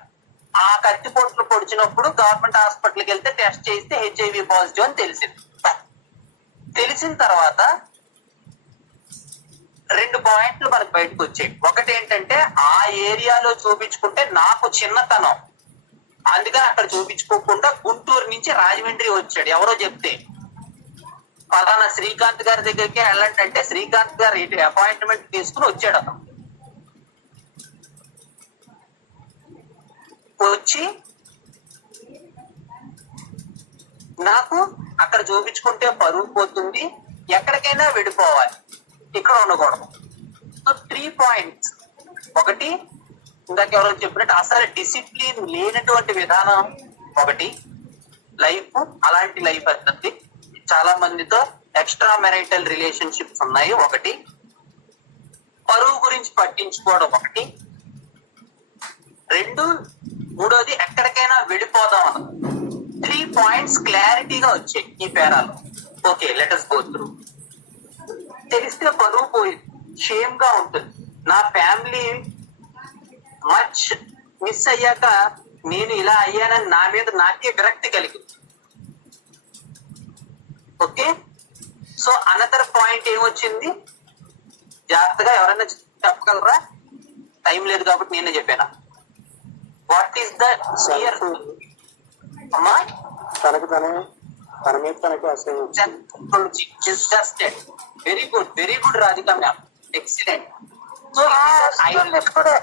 ఆ కత్తిపోట్లు పొడిచినప్పుడు గవర్నమెంట్ హాస్పిటల్కి వెళ్తే టెస్ట్ చేస్తే HIV పాజిటివ్ అని తెలిసింది. తెలిసిన తర్వాత 2 పాయింట్లు మనకు బయటకు వచ్చాయి. ఒకటి ఏంటంటే, ఆ ఏరియాలో చూపించుకుంటే నాకు చిన్నతనం, అందుకని అక్కడ చూపించుకోకుండా గుంటూరు నుంచి రాజమండ్రి వచ్చాడు. ఎవరో చెప్తే పలానా శ్రీకాంత్ గారి దగ్గరికి వెళ్ళండి అంటే శ్రీకాంత్ గారు అపాయింట్మెంట్ తీసుకుని వచ్చాడు. అతను వచ్చి నాకు అక్కడ చూపించుకుంటే పరువు పోతుంది, ఎక్కడికైనా వెళ్ళిపోవాలి, ఇక్కడ ఉండకూడదు. సో 3 పాయింట్స్. ఒకటి, ఇందాక ఎవరో చెప్పినట్టు అసలు డిసిప్లిన్ లేనటువంటి విధానం ఒకటి. లైఫ్ అలాంటి లైఫ్ అంటుంది. చాలా మందితో ఎక్స్ట్రా మెరైటల్ రిలేషన్షిప్స్ ఉన్నాయి ఒకటి. పరువు గురించి పట్టించుకోవడం ఒకటి. 2, మూడోది ఎక్కడికైనా వెళ్ళిపోదాం అన్నది. 3 పాయింట్స్ క్లారిటీగా వచ్చాయి ఈ పేరాలో. Okay, let us go through. తెలిస్తే పరువు పోయింది, షేమ్ గా ఉంటుంది. నా ఫ్యామిలీ మచ్ మిస్ అయ్యాక నేను ఇలా అయ్యానని నా మీద నాకే విరక్తి కలిగింది. ఓకే, సో అనదర్ పాయింట్ ఏమొచ్చింది? జాగ్రత్తగా ఎవరైనా చెప్పగలరా? టైం లేదు కాబట్టి నేనే చెప్పాను. వాట్ ఈస్ ద సియర్? అమ్మా, తనకు తనే తన మీద తనకు అసలు very good very good Radhika ma'am, excellent. So ఇప్పుడే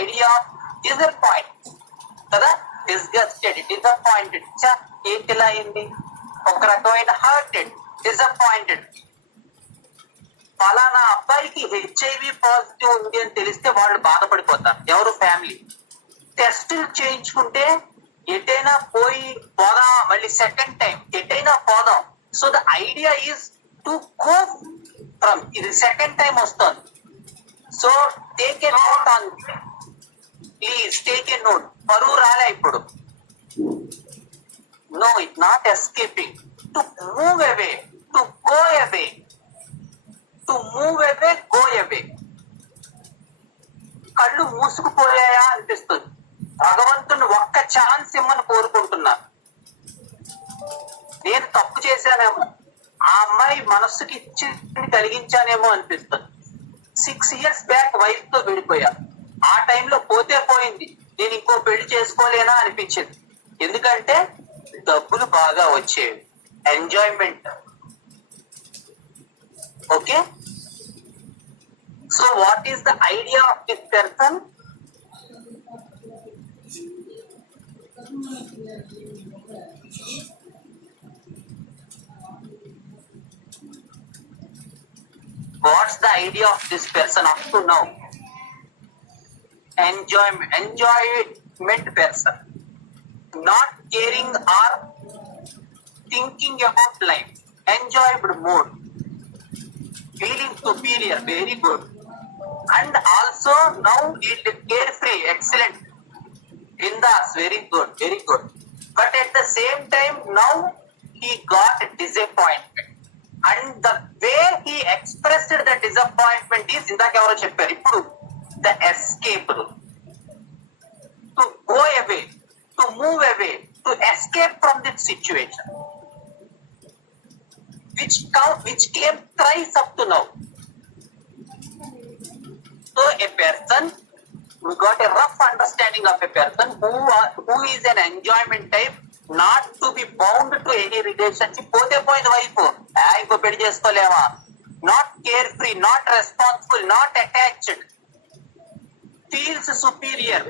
ఐడియా డిసప్పాయింట్ కదా, డిస్గస్టెడ్, డిసప్పాయింటెడ్. ఏంటి ఇలా అయింది? ఒక రకమైన హర్టెడ్, డిసప్పాయింటెడ్. ఫలానా అబ్బాయికి HIV పాజిటివ్ ఉంది అని తెలిస్తే వాళ్ళు బాధపడిపోతారు. ఎవరు? ఫ్యామిలీ. టెస్టులు చేయించుకుంటే ఎటైనా పోదాం, మళ్ళీ సెకండ్ టైం ఎటైనా పోదాం. So the idea is to go from, ఇది సెకండ్ టైం వస్తుంది. So take a note on, please take a note. పరువు రాలే ఇప్పుడు. No, it's not escaping. To move away, to go away, to move away, go away. కళ్ళు మూసుకుపోయాయా అనిపిస్తుంది. భగవంతుని ఒక్క ఛాన్స్ ఇమ్మని కోరుకుంటున్నా. నేను తప్పు చేశానేమో, ఆ అమ్మాయి మనస్సుకి ఇచ్చి కలిగించానేమో అనిపిస్తుంది. 6 years బ్యాక్ వైఫ్ తో విడిపోయా. ఆ టైంలో పోతే పోయింది, నేను ఇంకో పెళ్లి చేసుకోలేనా అనిపించింది. ఎందుకంటే డబ్బులు బాగా వచ్చేవి, enjoyment. Okay, so what is the idea of this person? What's the idea of this person up to now? Enjoyment person, not caring or thinking about life, enjoyable mode, feeling superior, very good, and also now it carefree, excellent, bindas, very good, very good. But at the same time now he got disappointment, and the way he expressed the disappointment is ఇందాక ఎవరో చెప్పారు, ఇప్పుడు the escape, to go away, to move away, to escape from this situation, which came thrice up to now. So a person, we got a rough understanding of a person who is an enjoyment type, not to be bound to any relationship. పోతే పోయింది wife, ఇంకో పెళ్లి చేసుకోలేవా, not carefree, not responsible, not attached, feels superior,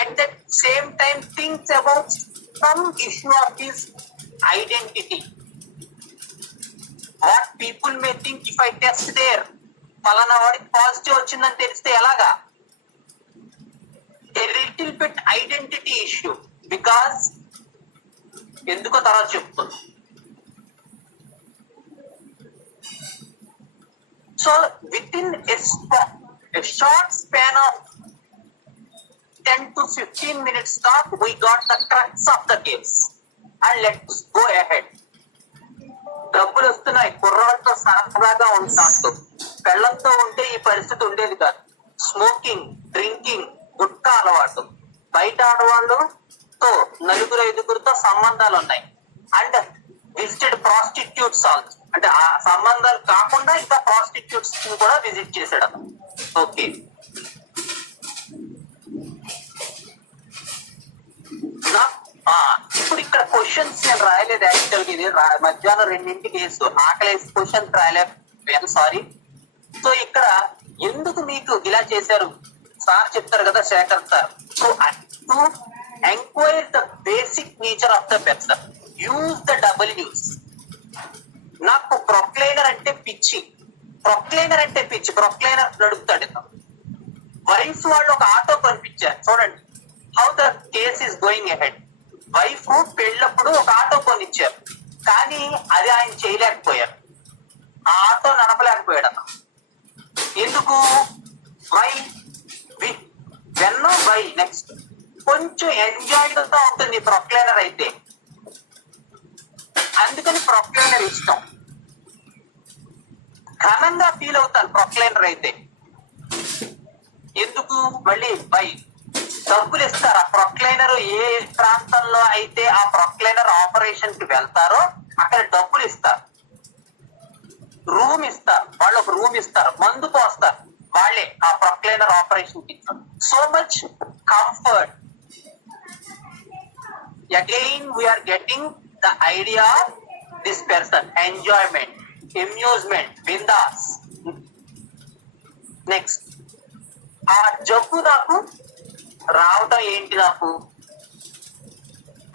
at the same time thinks about some issue of his identity. What people may think, if I test there ఫలానా వాడికి పాజిటివ్ వచ్చిందని తెలిస్తే ఎలాగా, a little bit identity issue, because ఎందుకో తర్వాత చెప్తుంది. So within a short span of 10 to 15 minutes talk, we got the crux of the case, and let's go ahead. డబ్బులు వస్తున్నాయి, కుర్రాళ్ళతో సరదాగా ఉంటాడు, పెళ్లంతో ఉంటే ఈ పరిస్థితి ఉండేది కాదు. స్మోకింగ్, డ్రింకింగ్, గుట్కా అలవాటు, బయట ఆడవాళ్ళతో 4-5 సంబంధాలు ఉన్నాయి, అండ్ విజిటెడ్ ప్రాస్టిట్యూట్స్ ఆల్సో, అంటే ఆ సంబంధాలు కాకుండా ఇంకా ప్రాస్టిట్యూట్స్ కూడా విజిట్ చేశాడు. ఓకే, ఇప్పుడు ఇక్కడ క్వశ్చన్స్ నేను రాయలేదు యాక్చువల్గా, ఇది మధ్యాహ్నం 2ంటికి వేసు ఆకలేసి క్వశ్చన్స్ రాయలేదు, సారీ. సో ఇక్కడ ఎందుకు మీకు ఇలా చేశారు సార్ చెప్తారు కదా Shekhar sir. So to enquire the basic nature of the person, use the W's. నాకు ప్రొక్లైనర్ అంటే పిచ్చి, ప్రొక్లైనర్ నడుపుతాడు. వైఫ్ వాళ్ళు ఒక ఆటో కొనిపించారు, చూడండి how the case is going ahead. Wife పెళ్ళప్పుడు ఒక ఆటో కొనిచ్చారు, కానీ అది ఆయన చేయలేకపోయారు, ఆ ఆటో నడపలేకపోయాడు అతను. ఎందుకు? వై నెక్స్ట్ కొంచెం ఎంజాయ్గా ఉంటుంది ప్రొక్లైనర్ అయితే, అందుకని ప్రొక్లైనర్ ఇష్టం. ఘనంగా ఫీల్ అవుతాను ప్రొక్లైనర్ అయితే. ఎందుకు? మళ్ళీ డబ్బులు ఇస్తారు. ఆ ప్రొక్లైనర్ ఏ ప్రాంతంలో అయితే ఆ ప్రొక్లైనర్ ఆపరేషన్ కి వెళ్తారో అక్కడ డబ్బులు ఇస్తారు, రూమ్ ఇస్తారు, వాళ్ళు ఒక రూమ్ ఇస్తారు, మందు పోస్తారు, వాళ్ళే ఆ ప్రొక్లైనర్ ఆపరేషన్ కి ఇస్తారు. So much comfort. Again we are getting the idea of this person, enjoyment, amusement, bindas. Next, ఆ జబ్బు నాకు రావటం ఏంటి, నాకు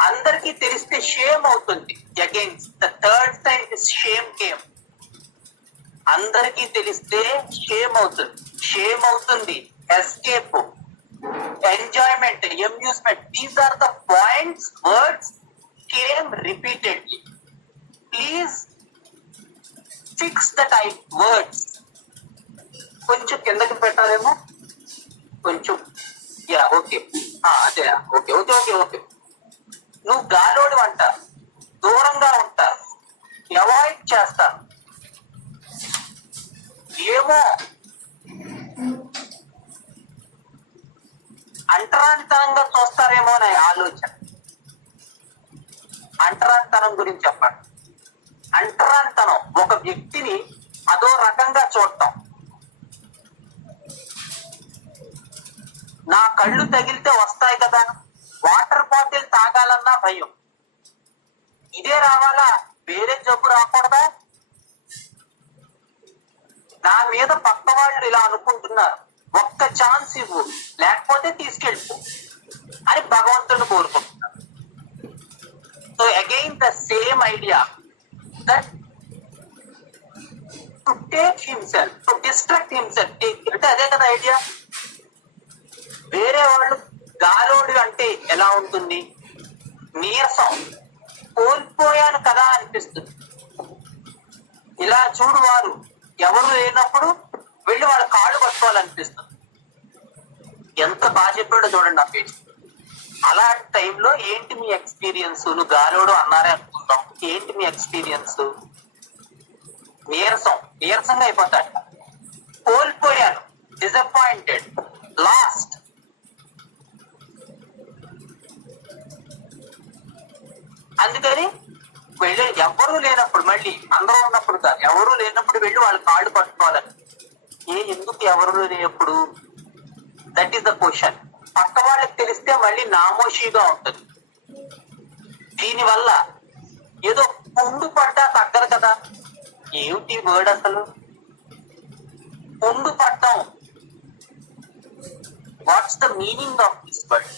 అందరికీ తెలిస్తే షేమ్ అవుతుంది. Again the third time shame came. అందరికీ తెలిస్తే షేమ్ అవుతుంది, escape, enjoyment, amusement. These are the points, words came repeatedly. Please fix the type words. కొంచెం కిందకి పెట్టాలేమో, కొంచెం. యా, ఓకే, అదే, ఓకే. నువ్వు గాలోడు అంట, దూరంగా ఉంటా, అవాయిడ్ చేస్తా, ఏమో అంటరానితనంగా చూస్తారేమో అనే ఆలోచన. అంటరానితనం గురించి చెప్పండి. అంటరానితనం ఒక వ్యక్తిని అదో రకంగా చూడటం. నా కళ్ళు తగిలితే వస్తాయి కదా, వాటర్ బాటిల్ తాగాలన్నా భయం. ఇదే రావాలా, వేరే జబ్బు రాకూడదా? నా మీద పక్క వాళ్ళు ఇలా అనుకుంటున్నారు, ఒక్క ఛాన్స్ ఇవ్వు లేకపోతే తీసుకెళ్ళిపో అని భగవంతుడు కోరుకుంటున్నారు. So again the same idea that to take himself, to distract himself, అంటే అదే కదా ఐడియా. వేరే వాళ్ళు గాలోడు అంటే ఎలా ఉంటుంది, నీరసం, కోల్పోయాను కదా అనిపిస్తుంది. ఇలా చూడు, వారు ఎవరు లేనప్పుడు వెళ్ళి వాళ్ళ కాళ్ళు పట్టుకోవాలనిపిస్తుంది. ఎంత బాగా చెప్పాడో చూడండి ఆ పేజ్. అలాంటి టైంలో ఏంటి మీ ఎక్స్పీరియన్స్? నువ్వు గాలోడు అన్నారే అనుకుంటాం, ఏంటి మీ ఎక్స్పీరియన్స్? నీరసంగా అయిపోతాడు. కోల్పోయాను, డిసప్పాయింటెడ్, లాస్ట్. అందుకని వెళ్ళి ఎవరు లేనప్పుడు, మళ్ళీ అందరూ ఉన్నప్పుడు కాదు, ఎవరు లేనప్పుడు వెళ్ళి వాళ్ళ కాళ్ళు పట్టుకోవాలని. ఎందుకు ఎవరు లేనప్పుడు? That is the question. పక్క వాళ్ళకి తెలిస్తే మళ్ళీ నామోషిగా ఉంటుంది. దీనివల్ల ఏదో పుండు పడ్డా తగ్గదు కదా. ఏమిటి వర్డ్ అసలు? పుండు పడ్డం. What's the meaning of this word?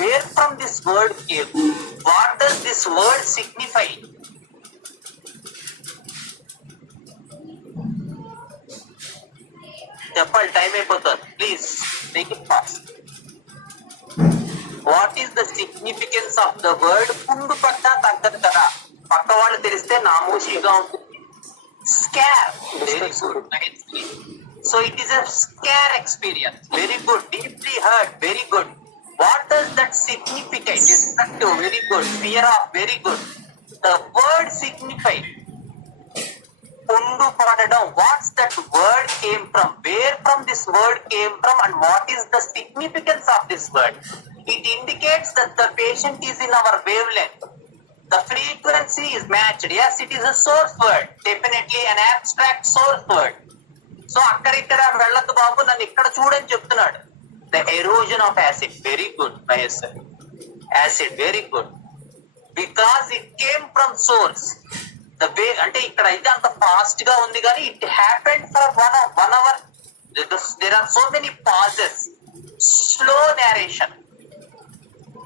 Where from this word came? What does this word signify? చెప్పాలి, టైం అయిపోతుంది. Please make it fast. What is the significance of the word? పుండు పట్టా తగ్గదు కదా, పక్క వాళ్ళు తెలిస్తే నామోషిగా ఉంటుంది. Scar, very good. So it is a scare experience. Very good, deeply hurt, very good. What does that signify? Destructive, very good. Fear of, very good. The word signify pundu padadam. What's that word came from? Where from this word came from, and what is the significance of this word? It indicates that the patient is in our wavelength. The frequency is matched. Yes, it is a source word, definitely an abstract source word. So akkadikkada velladdu babu, nannu ikkada chudani cheptunadu. The erosion of acid, very good, Mahesh sir. Acid, very good. Because it came from source. The way, ante ikkada ide anta fast ga undi gaani, it happened for 1 hour. There are so many pauses, slow narration.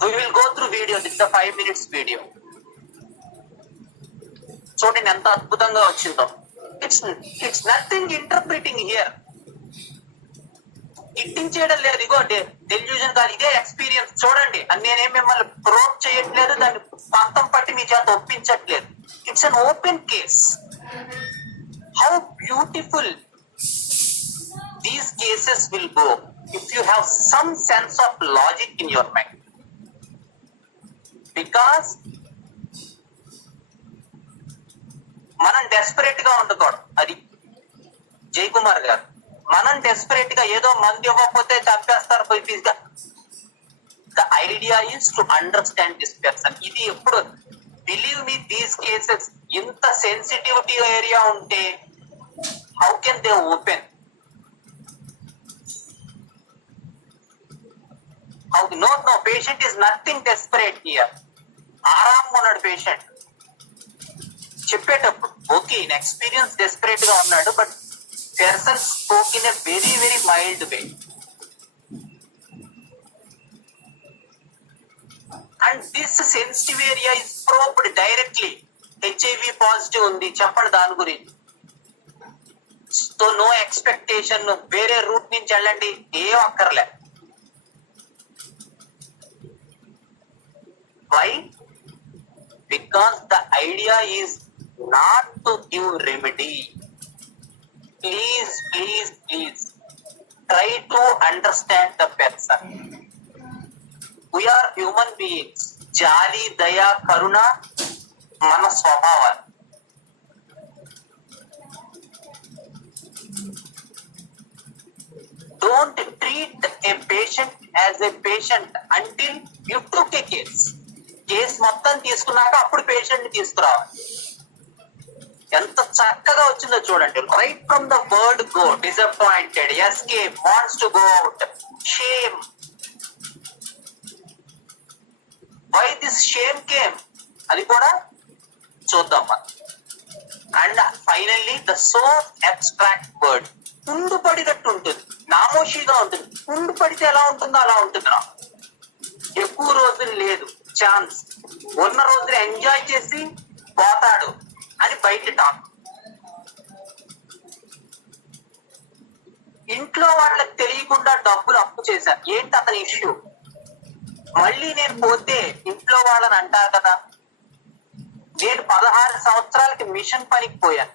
We will go through video. This is a 5 minutes video. చూడండి ఎంత అద్భుతంగా వచ్చిందో. It's nothing interpreting here. ఇట్టించేయడం లేదు, ఇగో డెల్యూజన్ కాదు, ఇదే ఎక్స్పీరియన్స్ చూడండి అని. నేనేం మిమ్మల్ని ప్రోవ్ చేయట్లేదు, దాన్ని పంతం పట్టి మీ చేత ఒప్పించట్లేదు. It's an open case. How beautiful these cases will go if you have some sense of logic in your mind. Because మనం డెస్పరేట్ గా ఉండకూడదు. అది జయకుమార్ గారు, మనం డెస్పరేట్ గా ఏదో మంది ఇవ్వకపోతే చంపేస్తారు పోయి ఫీజుగా. The idea is to understand this person. ఇది ఎప్పుడు, బిలీవ్ మీ, దీస్ కేసెస్ ఇంత సెన్సిటివిటీ ఏరియా ఉంటే how can they open? No, patient is nothing desperate here. ఆరాంగా ఉన్నాడు పేషెంట్. చెప్పేటప్పుడు ఓకే, ఇన్ ఎక్స్పీరియన్స్ డెస్పరేట్ గా ఉన్నాడు, but person spoke in a very, very mild way. And this sensitive area is probed directly. HIV positive undi, చెప్పండి దాని గురించి. So no expectation, వేరే రూట్ నుంచి వెళ్ళండి, ఏం అక్కర్లే. Why? Because the idea is not to give remedy. Please, please, please try to understand the person. We are human beings. Jali, daya, karuna mana swabhavam. Don't treat a patient as a patient until you took a case. Case మొత్తం తీసుకున్నాక అప్పుడు పేషెంట్ ని తీసుకురావాలి. ఎంత చక్కగా వచ్చిందో చూడండి. Right from the word go, disappointed, escape, wants to go out, shame. Why this shame came అది కూడా చూద్దాం మనం. And finally the so abstract word, ఉండు పడినట్టు ఉంటుంది, నామోషిగా ఉంటుంది. ఉండు పడితే ఎలా ఉంటుందో అలా ఉంటుంది. ఎక్కువ రోజులు లేదు ఛాన్స్, ఉన్న రోజులు ఎంజాయ్ చేసి పోతాడు అని బయట టాక్. ఇంట్లో వాళ్ళకి తెలియకుండా డబ్బులు అప్పు చేశాను, ఏంటి అతని ఇష్యూ? మళ్ళీ నేను పోతే ఇంట్లో వాళ్ళని అంటారు కదా. నేను 16 సంవత్సరాలకి మిషన్ పనికి పోయాను,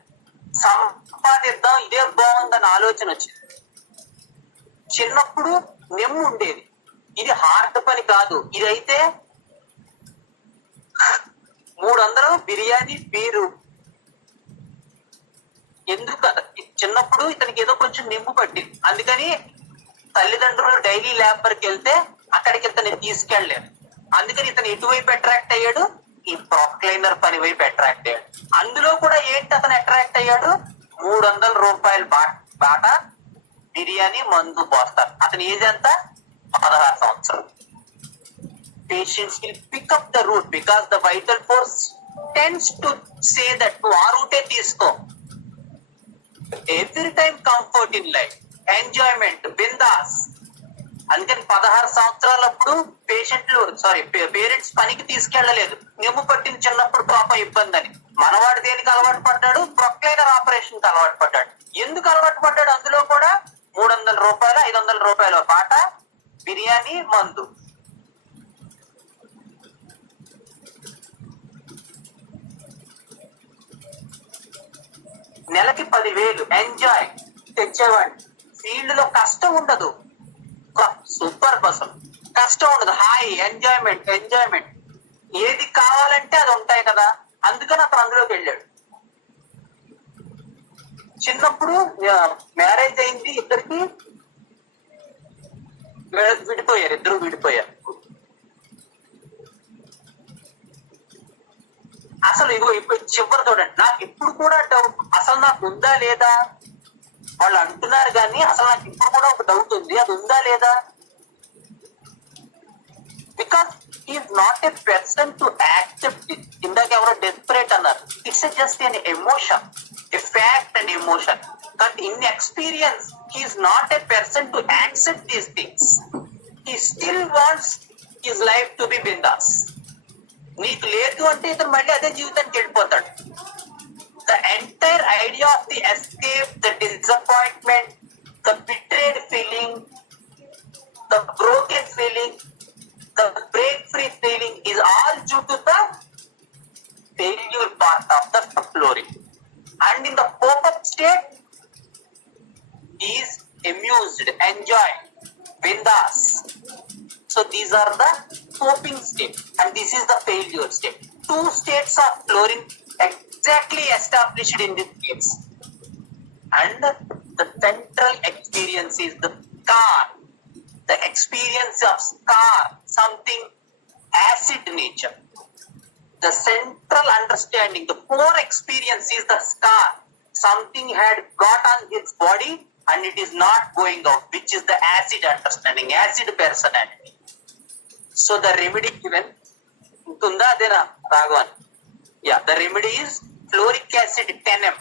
సంపాదిద్దాం ఇదే బాగుందని ఆలోచన వచ్చింది. చిన్నప్పుడు నెమ్ము ఉండేది, ఇది హార్డ్ పని కాదు. ఇదైతే 300 బిర్యానీ బీరు. ఎందుకు చిన్నప్పుడు ఇతనికి ఏదో కొంచెం నింపు పట్టింది, అందుకని తల్లిదండ్రులు డైలీ లేబర్కి వెళ్తే అక్కడికి ఇతన్ని తీసుకెళ్లేరు. అందుకని ఇతను ఎటువైపు అట్రాక్ట్ అయ్యాడు? ఈ ప్రొక్లైనర్ పని వైపు అట్రాక్ట్ అయ్యాడు. అందులో కూడా ఏంటి అతను అట్రాక్ట్ అయ్యాడు? 300 రూపాయలు బాట బిర్యానీ మందు పోస్తారు. అతని ఏజ్ ఎంత? 16 సంవత్సరాలు. Patients will pick up the route because the vital force tends to say that నువ్వు ఆ రూటే తీసుకో. Every time comfort in life, enjoyment, bindaas. అందుకని 16 సంవత్సరాలప్పుడు పేరెంట్స్ పనికి తీసుకెళ్లలేదు, నిమ్ము పట్టిన చిన్నప్పుడు పాపం ఇబ్బంది అని. మనవాడు దేనికి అలవాటు పడ్డాడు? ప్రొక్లైనర్ ఆపరేషన్ కి అలవాటు పడ్డాడు. ఎందుకు అలవాటు పడ్డాడు? అందులో కూడా 300 రూపాయలు 500 రూపాయల పాట బిర్యానీ మందు. నెలకి 10,000 ఎంజాయ్ తెచ్చేవాడి. ఫీల్డ్ లో కష్టం ఉండదు, సూపర్ పర్సన్, కష్టం ఉండదు, హాయ్, ఎంజాయ్మెంట్. ఏది కావాలంటే అది ఉంటాయి కదా, అందుకని అతను అందులోకి వెళ్ళాడు. చిన్నప్పుడు మ్యారేజ్ అయింది, ఇద్దరు విడిపోయారు. అసలు ఇప్పుడు చివరి చూడండి, నాకు ఇప్పుడు కూడా డౌట్, అసలు నాకు ఉందా లేదా? వాళ్ళు అంటున్నారు కానీ అసలు నాకు ఇప్పుడు కూడా ఒక డౌట్ ఉంది, అది ఉందా లేదా? Because is not a person to accept it. ఇందాక ఎవరో డెస్పరేట్ అన్నారు, it's just an emotion, a fact and emotion. But in experience he's not a person to accept these things. He still wants his life to be బిందాస్. నీకు లేదు అంటే ఇతను మళ్ళీ అదే జీవితానికి వెళ్ళిపోతాడు. The entire idea of the escape, the disappointment, the betrayed feeling, the broken feeling, the break-free feeling is all due to the failure part of the flooring. And in the pop-up state, he is amused, enjoyed, bindas. So these are the coping state, and this is the failure state. Two states of flooring exactly established in this case, and the central experience is the scar. The experience of scar, something acid nature. The central understanding, the core experience is the scar. Something had got on his body and it is not going out, which is the acid understanding, acid personality. So the remedy given, Tunda Adena Raghavan. Yeah, the remedy is fluoric acid 10 ml.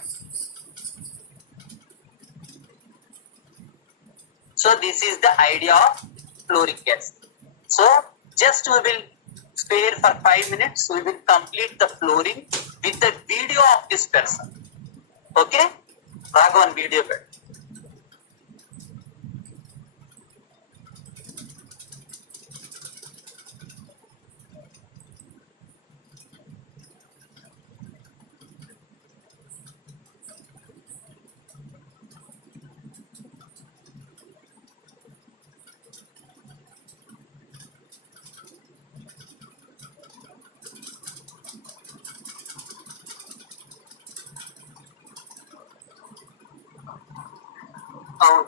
So this is the idea of fluoric acid. So just we will spare for 5 minutes. We will complete the flooring with the video of this person. Okay? Raghavan video bed. అవును,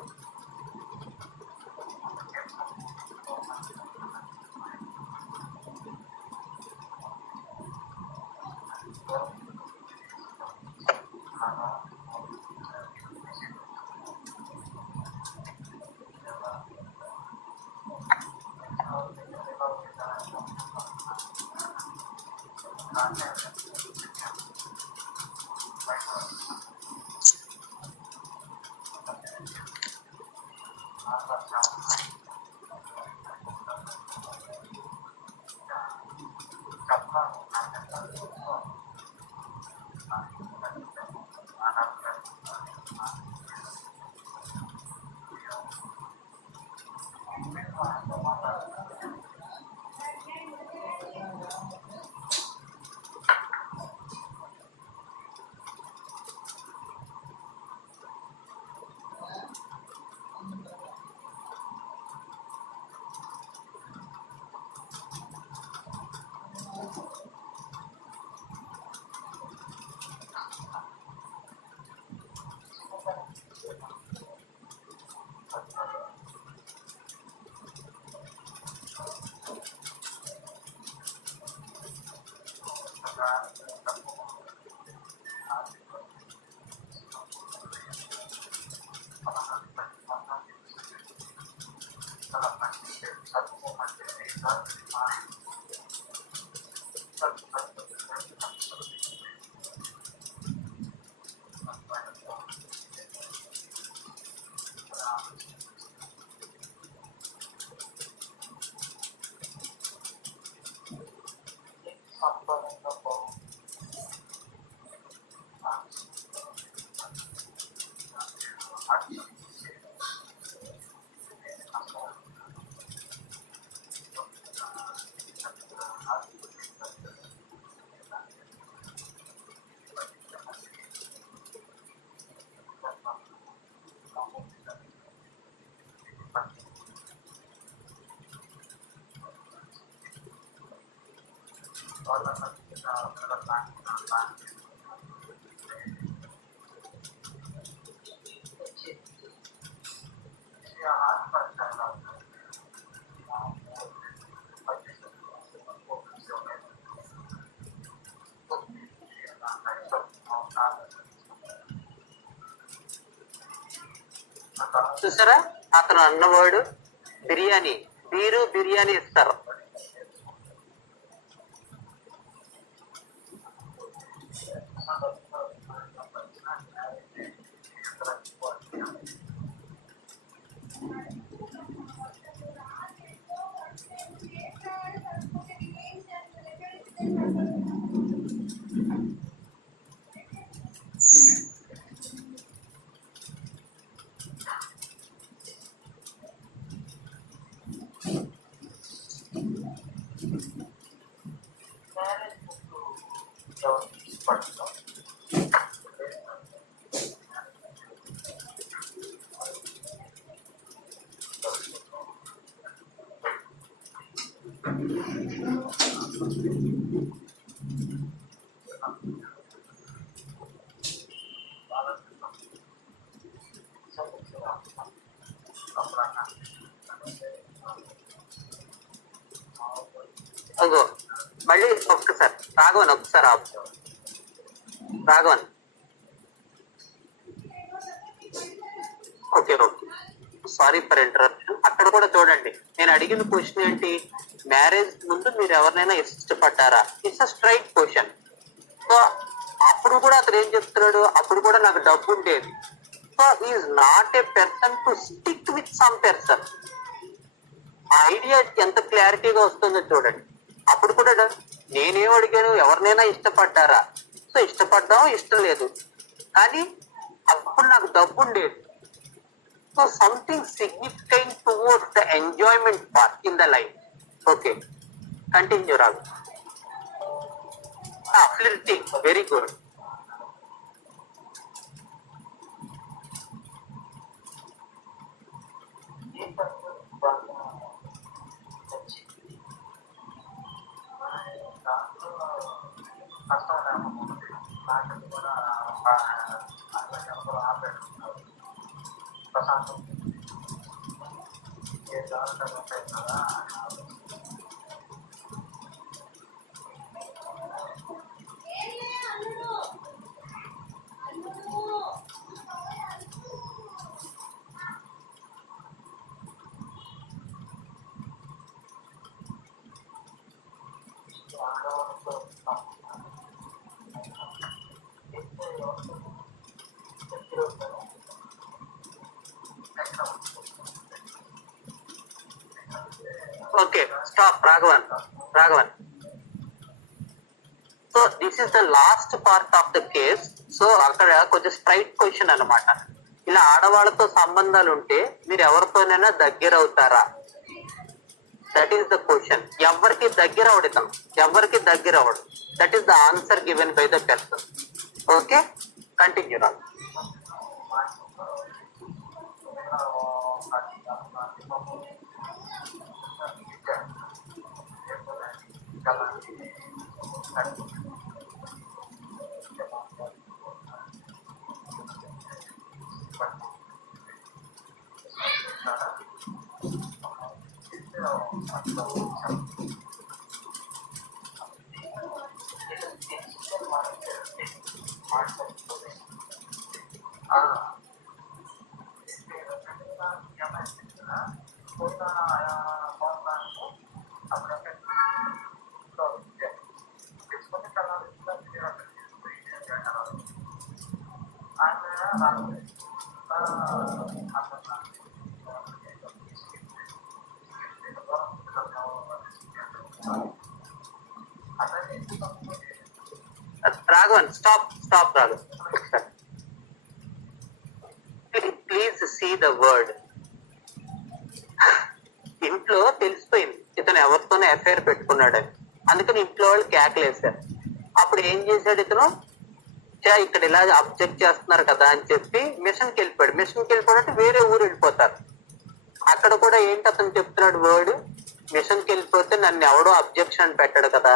చూసారా అతను అన్నవాడు బిర్యానీ, మీరు బిర్యానీ ఇస్తారు. అగో మళ్ళీ ఒక్కసారి రాఘవన్, ఒక్కసారి ఆపు. Raghavan, okay okay, sorry for interruption. అక్కడ కూడా చూడండి, నేను అడిగిన క్వశ్చన్ ఏంటి, మ్యారేజ్ ముందు మీరు ఎవరినైనా ఇష్టపడ్డారా? It's a straight question. So అప్పుడు కూడా అతను ఏం చెప్తున్నాడు, అప్పుడు కూడా నాకు డబ్బు ఉండేది. So is not a person to stick with some person. ఆ ఐడియా ఎంత క్లారిటీగా వస్తుందో చూడండి. అప్పుడు కూడా నేనేం అడిగాను, ఎవరినైనా ఇష్టపడ్డారా? సో ఇష్టపడ్డాం, ఇష్టం లేదు, కానీ అప్పుడు నాకు డబ్బు ఉండేది. So something significant towards the enjoyment part in the life. Okay, continue Raghu. Flirting, very good. Stop Raghavan. So this is the last part of the case. So అక్కడ కొంచెం స్ట్రైట్ క్వశ్చన్ అన్నమాట. ఇలా ఆడవాళ్ళతో సంబంధాలు ఉంటే మీరు ఎవరితోనైనా దగ్గర అవుతారా? That is the question. ఎవరికి దగ్గర అవడం, that is the answer given by the person. Okay, continue రా. Raghavan, stop Raghavan. Please see the word. ఇంట్లో తెలిసిపోయింది ఇతను ఎవరితోనే అఫైర్ పెట్టుకున్నాడని. అందుకని ఇంట్లో వాళ్ళు కేకలేశారు. అప్పుడు ఏం చేశాడు ఇతను? ఇక్కడ ఇలా అబ్జెక్ట్ చేస్తున్నారు కదా అని చెప్పి మిషన్కి వెళ్ళిపోయాడంటే వేరే ఊరు వెళ్ళిపోతారు. అక్కడ కూడా ఏంటి అతను చెప్తున్నాడు వర్డ్, మిషన్కి వెళ్ళిపోతే నన్ను ఎవడో అబ్జెక్షన్ పెట్టాడు కదా.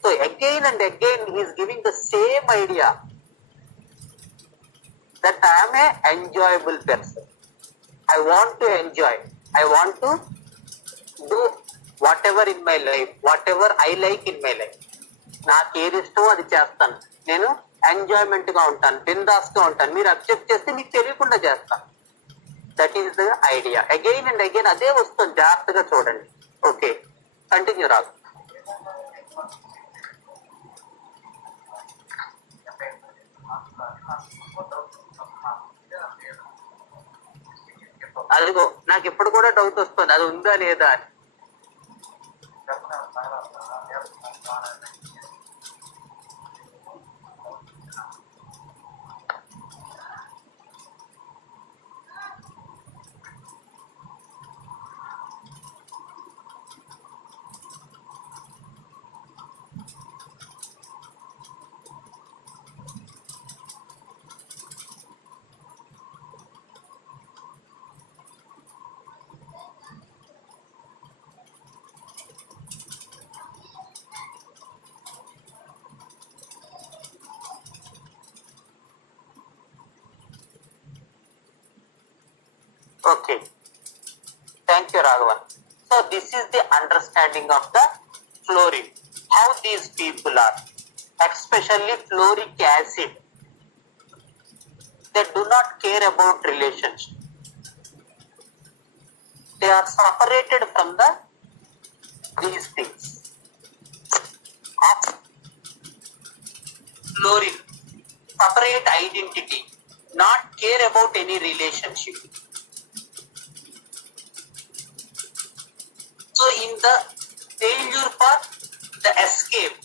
So again and again he's giving the same idea that I'm a enjoyable person. I want to enjoy. I want to do whatever in my life, whatever I like in my life. నాకు ఏది ఇష్టమో అది చేస్తాను. నేను ఎంజాయ్మెంట్ గా ఉంటాను, బిందాస్ గా ఉంటాను. మీరు అబ్జెక్ట్ చేస్తే మీకు తెలియకుండా చేస్తాను. That is the idea. Again and again అదే వస్తుంది. జాగ్రత్తగా చూడండి. ఓకే, కంటిన్యూ రాదు. అదిగో నాకు ఇప్పుడు కూడా డౌట్ వస్తుంది, అది ఉందా లేదా అని. Okay, thank you Raghavan. So this is the understanding of the fluorine, how these people are, especially fluoric acid. They do not care about relationship. They are separated from these things. Of fluorine, separate identity, not care about any relationship. So in the failure part, the escape,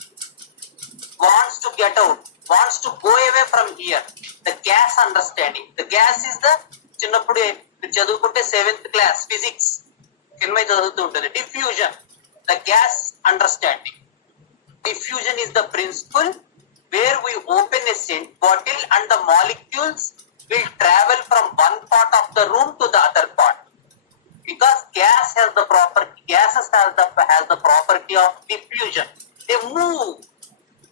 wants to get out, wants to go away from here. The gas understanding. The gas is the చిన్నప్పుడు చదువుకుంటే 7th class physics కింద చదువుతూ ఉంటుంది. Diffusion, the gas understanding. Diffusion is the principle where we open a scent bottle and the molecules will travel from one part of the room to the other part. Because gases has the property of diffusion. They move.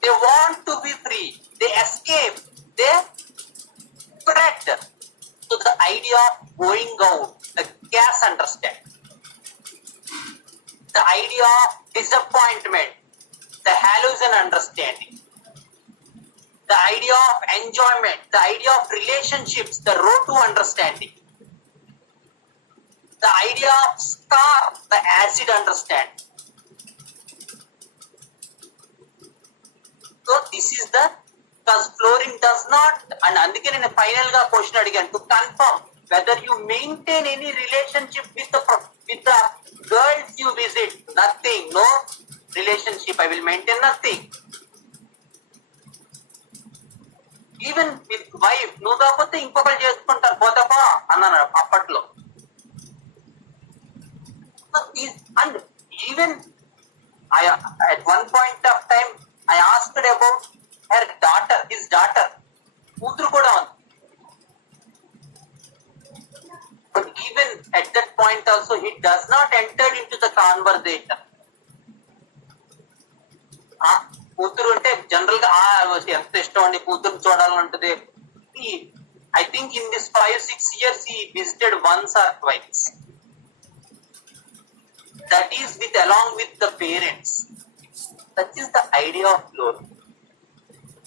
They want to be free. They escape. They spread. So the idea of going out, the gas understand. The idea of disappointment, the hallucination understanding. The idea of enjoyment, the idea of relationships, the road to understanding. The idea of scar, the acid understand. So this is the, because fluorine does not, and అందుకే నేను ఫైనల్ గా క్వశ్చన్ అడిగాను to confirm whether you maintain any relationship with the girls you visit, nothing, no relationship, I will maintain nothing. Even with wife, నువ్వు కాకపోతే ఇంకొకరు చేసుకుంటారు, పోతాపా అన్నాను అప్పట్లో. And even at one point of time I asked about her daughter, his daughter, కూతురు కూడా ఉంది. But even at that point also he does not enter into the conversation. కూతురు అంటే జనరల్ గా ఎంత ఇష్టం అండి కూతురు చూడాలంటది. I think in this 5-6 years he visited once or twice. That is along with the parents. That is the idea of love.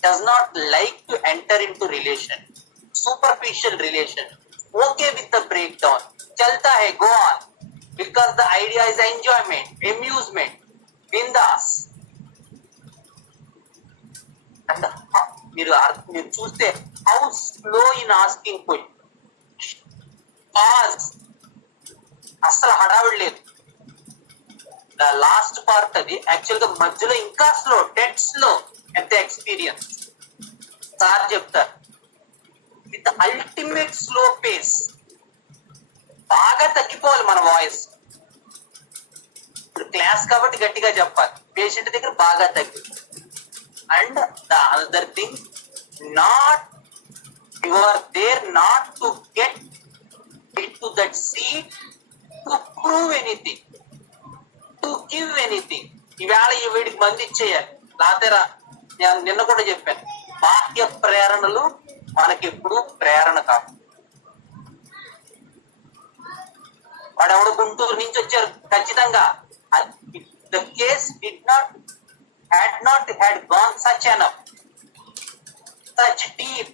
Does not like to enter into relation, superficial relation. Okay with the breakdown. Chalta hai, go on. Because the idea is enjoyment, amusement, bindas. And మీరు చూస్తే how slow in asking question. Pause. అసలు హడావిడి లేదు. The last part అది యాక్చువల్ గా మధ్యలో ఇంకా slow, dead slow ఎంత ఎక్స్పీరియన్స్ సార్ చెప్తారు. With ultimate slow pace. బాగా తగ్గిపోవాలి మన వాయిస్. ఇప్పుడు క్లాస్ కాబట్టి గట్టిగా చెప్పాలి, పేషెంట్ దగ్గర బాగా తగ్గి. And the other thing, not you are there not to get in to that seat to prove anything, to give anything. ఈవేళ ఈ వీడికి మంది ఇచ్చేయాలి, లాతేరా నేను నిన్న కూడా చెప్పాను, బాహ్య ప్రేరణలు మనకి ఎప్పుడు ప్రేరణ కాదు. వాడు ఎవడు గుంటూరు నుంచి వచ్చారు ఖచ్చితంగా. The case had not gone such deep,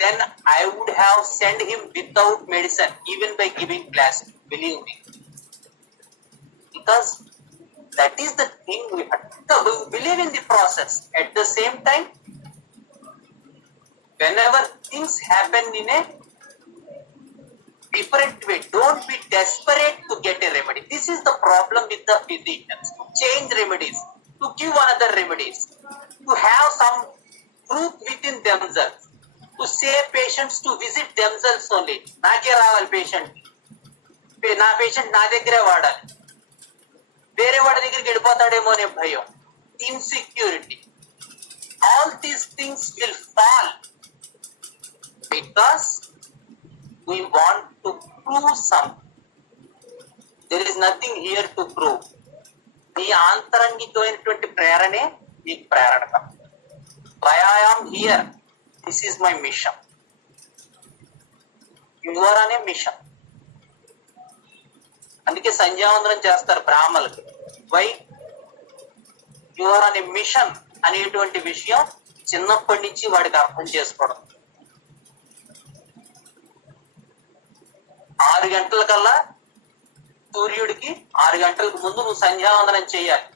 then I would have sent him without medicine, even by giving class, believe me. Because that is the thing, we have to believe in the process. At the same time, whenever things happen in a different way, don't be desperate to get a remedy. This is the problem with the physicians, to change remedies, to give another remedies, to have some truth within themselves, to say patients to visit themselves only. నాకే రావాలి పేషెంట్, నా పేషెంట్ నా దగ్గరే వాడాలి, వేరే వాడి దగ్గరికి వెళ్ళిపోతాడేమో అనే భయం, insecurity. All these things will fall because we want to prove something. There is nothing here to prove. మీ ఆంతరంగికమైనటువంటి ప్రేరణే మీకు ప్రేరణ. Why I am here, this is my mission. You are on a mission. అందుకే సంధ్యావందనం చేస్తారు బ్రాహ్మణులకి. Why you are on a mission అనేటువంటి విషయం చిన్నప్పటి నుంచి వాడికి అర్థం చేసుకోవడం. 6 గంటలకల్లా సూర్యుడికి 6 గంటలకు ముందు నువ్వు సంధ్యావందనం చేయాలి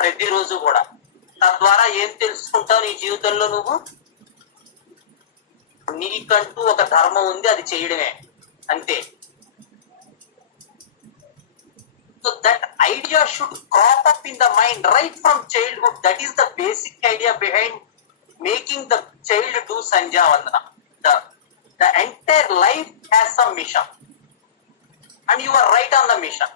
ప్రతిరోజు కూడా. తద్వారా ఏం తెలుసుకుంటావు నీ జీవితంలో, నువ్వు నీకంటూ ఒక ధర్మం ఉంది, అది చేయడమే, అంతే. So that idea should crop up in the mind right from childhood. That is the basic idea behind making the child do Sandhya Vandana. The entire life has some mission, and you are right on the mission.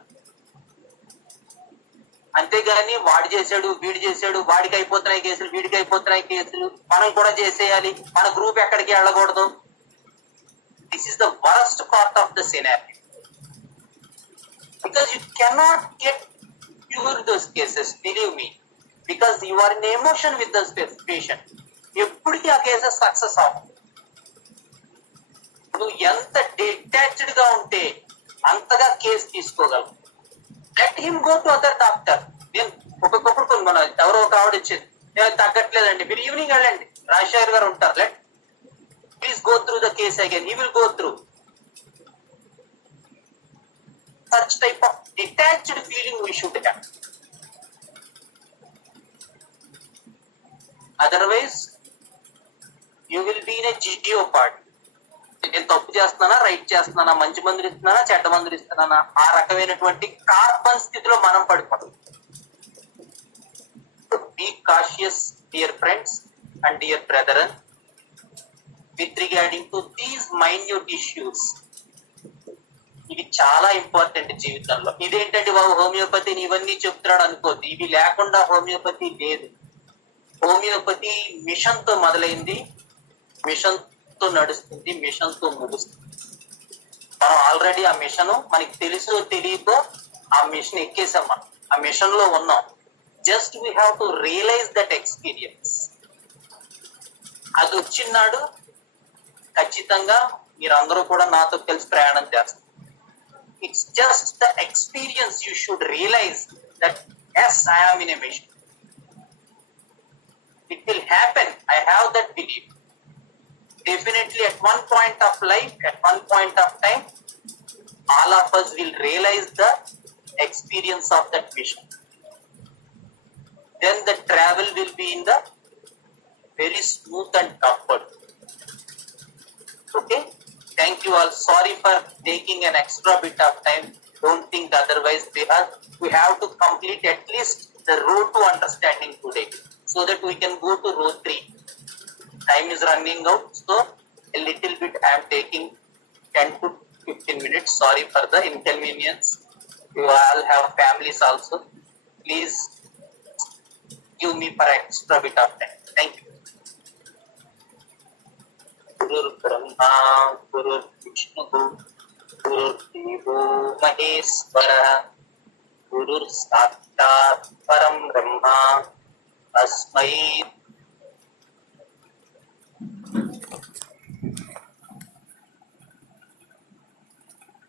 అంతేగాని వాడు చేశాడు, వీడు చేశాడు, వాడికి అయిపోతున్నాయి కేసులు, వీడికి అయిపోతున్నాయి కేసులు, మనం కూడా చేసేయాలి, మన గ్రూప్ ఎక్కడికి వెళ్ళకూడదు. This is the worst part of the scenario. Because you cannot get cure those cases, believe me, because you are in emotion with the patient. ఎప్పటికీ ఆ కేసెస్ సక్సెస్ అవ్వవు. నువ్వు ఎంత డిటాచ్డ్ గా ఉంటే అంతగా కేసు తీసుకోగలవు. Let him go to other doctor. నేను ఒక్కొక్కప్పుడు కొన్ని ఎవరో ఒక ఆవిడ ఇచ్చింది, నేను తగ్గట్లేదండి, మీరు ఈవినింగ్ వెళ్ళండి, రాజశేఖర్ గారు ఉంటారు, let please go through the case again, he will go through. Such type of detached feeling we should have. Otherwise, you will be in a GTO part. తప్పు చేస్తున్నానా, రైట్ చేస్తున్నానా, మంచి మందులు ఇస్తున్నానా, చెడ్డ మందులు ఇస్తున్నానా, ఆ రకమైనటువంటి కార్బన్ స్థితిలో మనం పడిపోతాం. Be cautious dear friends and dear brethren with regarding to these minute issues. ఇవి చాలా ఇంపార్టెంట్ జీవితంలో. ఇదేంటంటే బాబు హోమియోపతిని ఇవన్నీ చెప్తున్నాడు అనుకోద్దు, ఇవి లేకుండా హోమియోపతి లేదు. హోమియోపతి మిషన్ తో మొదలైంది, మిషన్ తో నడుస్తుంది, మిషన్ తో ముగుస్తుంది. మనం ఆల్రెడీ ఆ మిషన్ మనకి తెలుసో తెలియకో ఆ మిషన్ ఎక్కేసాం, మనం ఆ మిషన్ లో ఉన్నాం. Just we have to realise that experience. అది వచ్చినాడు ఖచ్చితంగా మీరందరూ కూడా నాతో కలిసి ప్రయాణం చేస్తారు. It's just the experience you should realize that yes, I am in a mission. It will happen. I have that belief. Definitely at one point of life, at one point of time, all of us will realize the experience of that mission. Then the travel will be in the very smooth and comfort. Okay? Thank you all. Sorry for taking an extra bit of time. Don't think otherwise. We have to complete at least the road to understanding today, so that we can go to road 3. Time is running out, so a little bit I am taking 10 to 15 minutes. Sorry for the inconvenience. You all have families also. Please give me for extra bit of time. Thank you. गुरु ब्रह्मा गुरु विष्णु गुरुर्देवो महेश्वर गुरुर् साक्षात् परं ब्रह्म तस्मै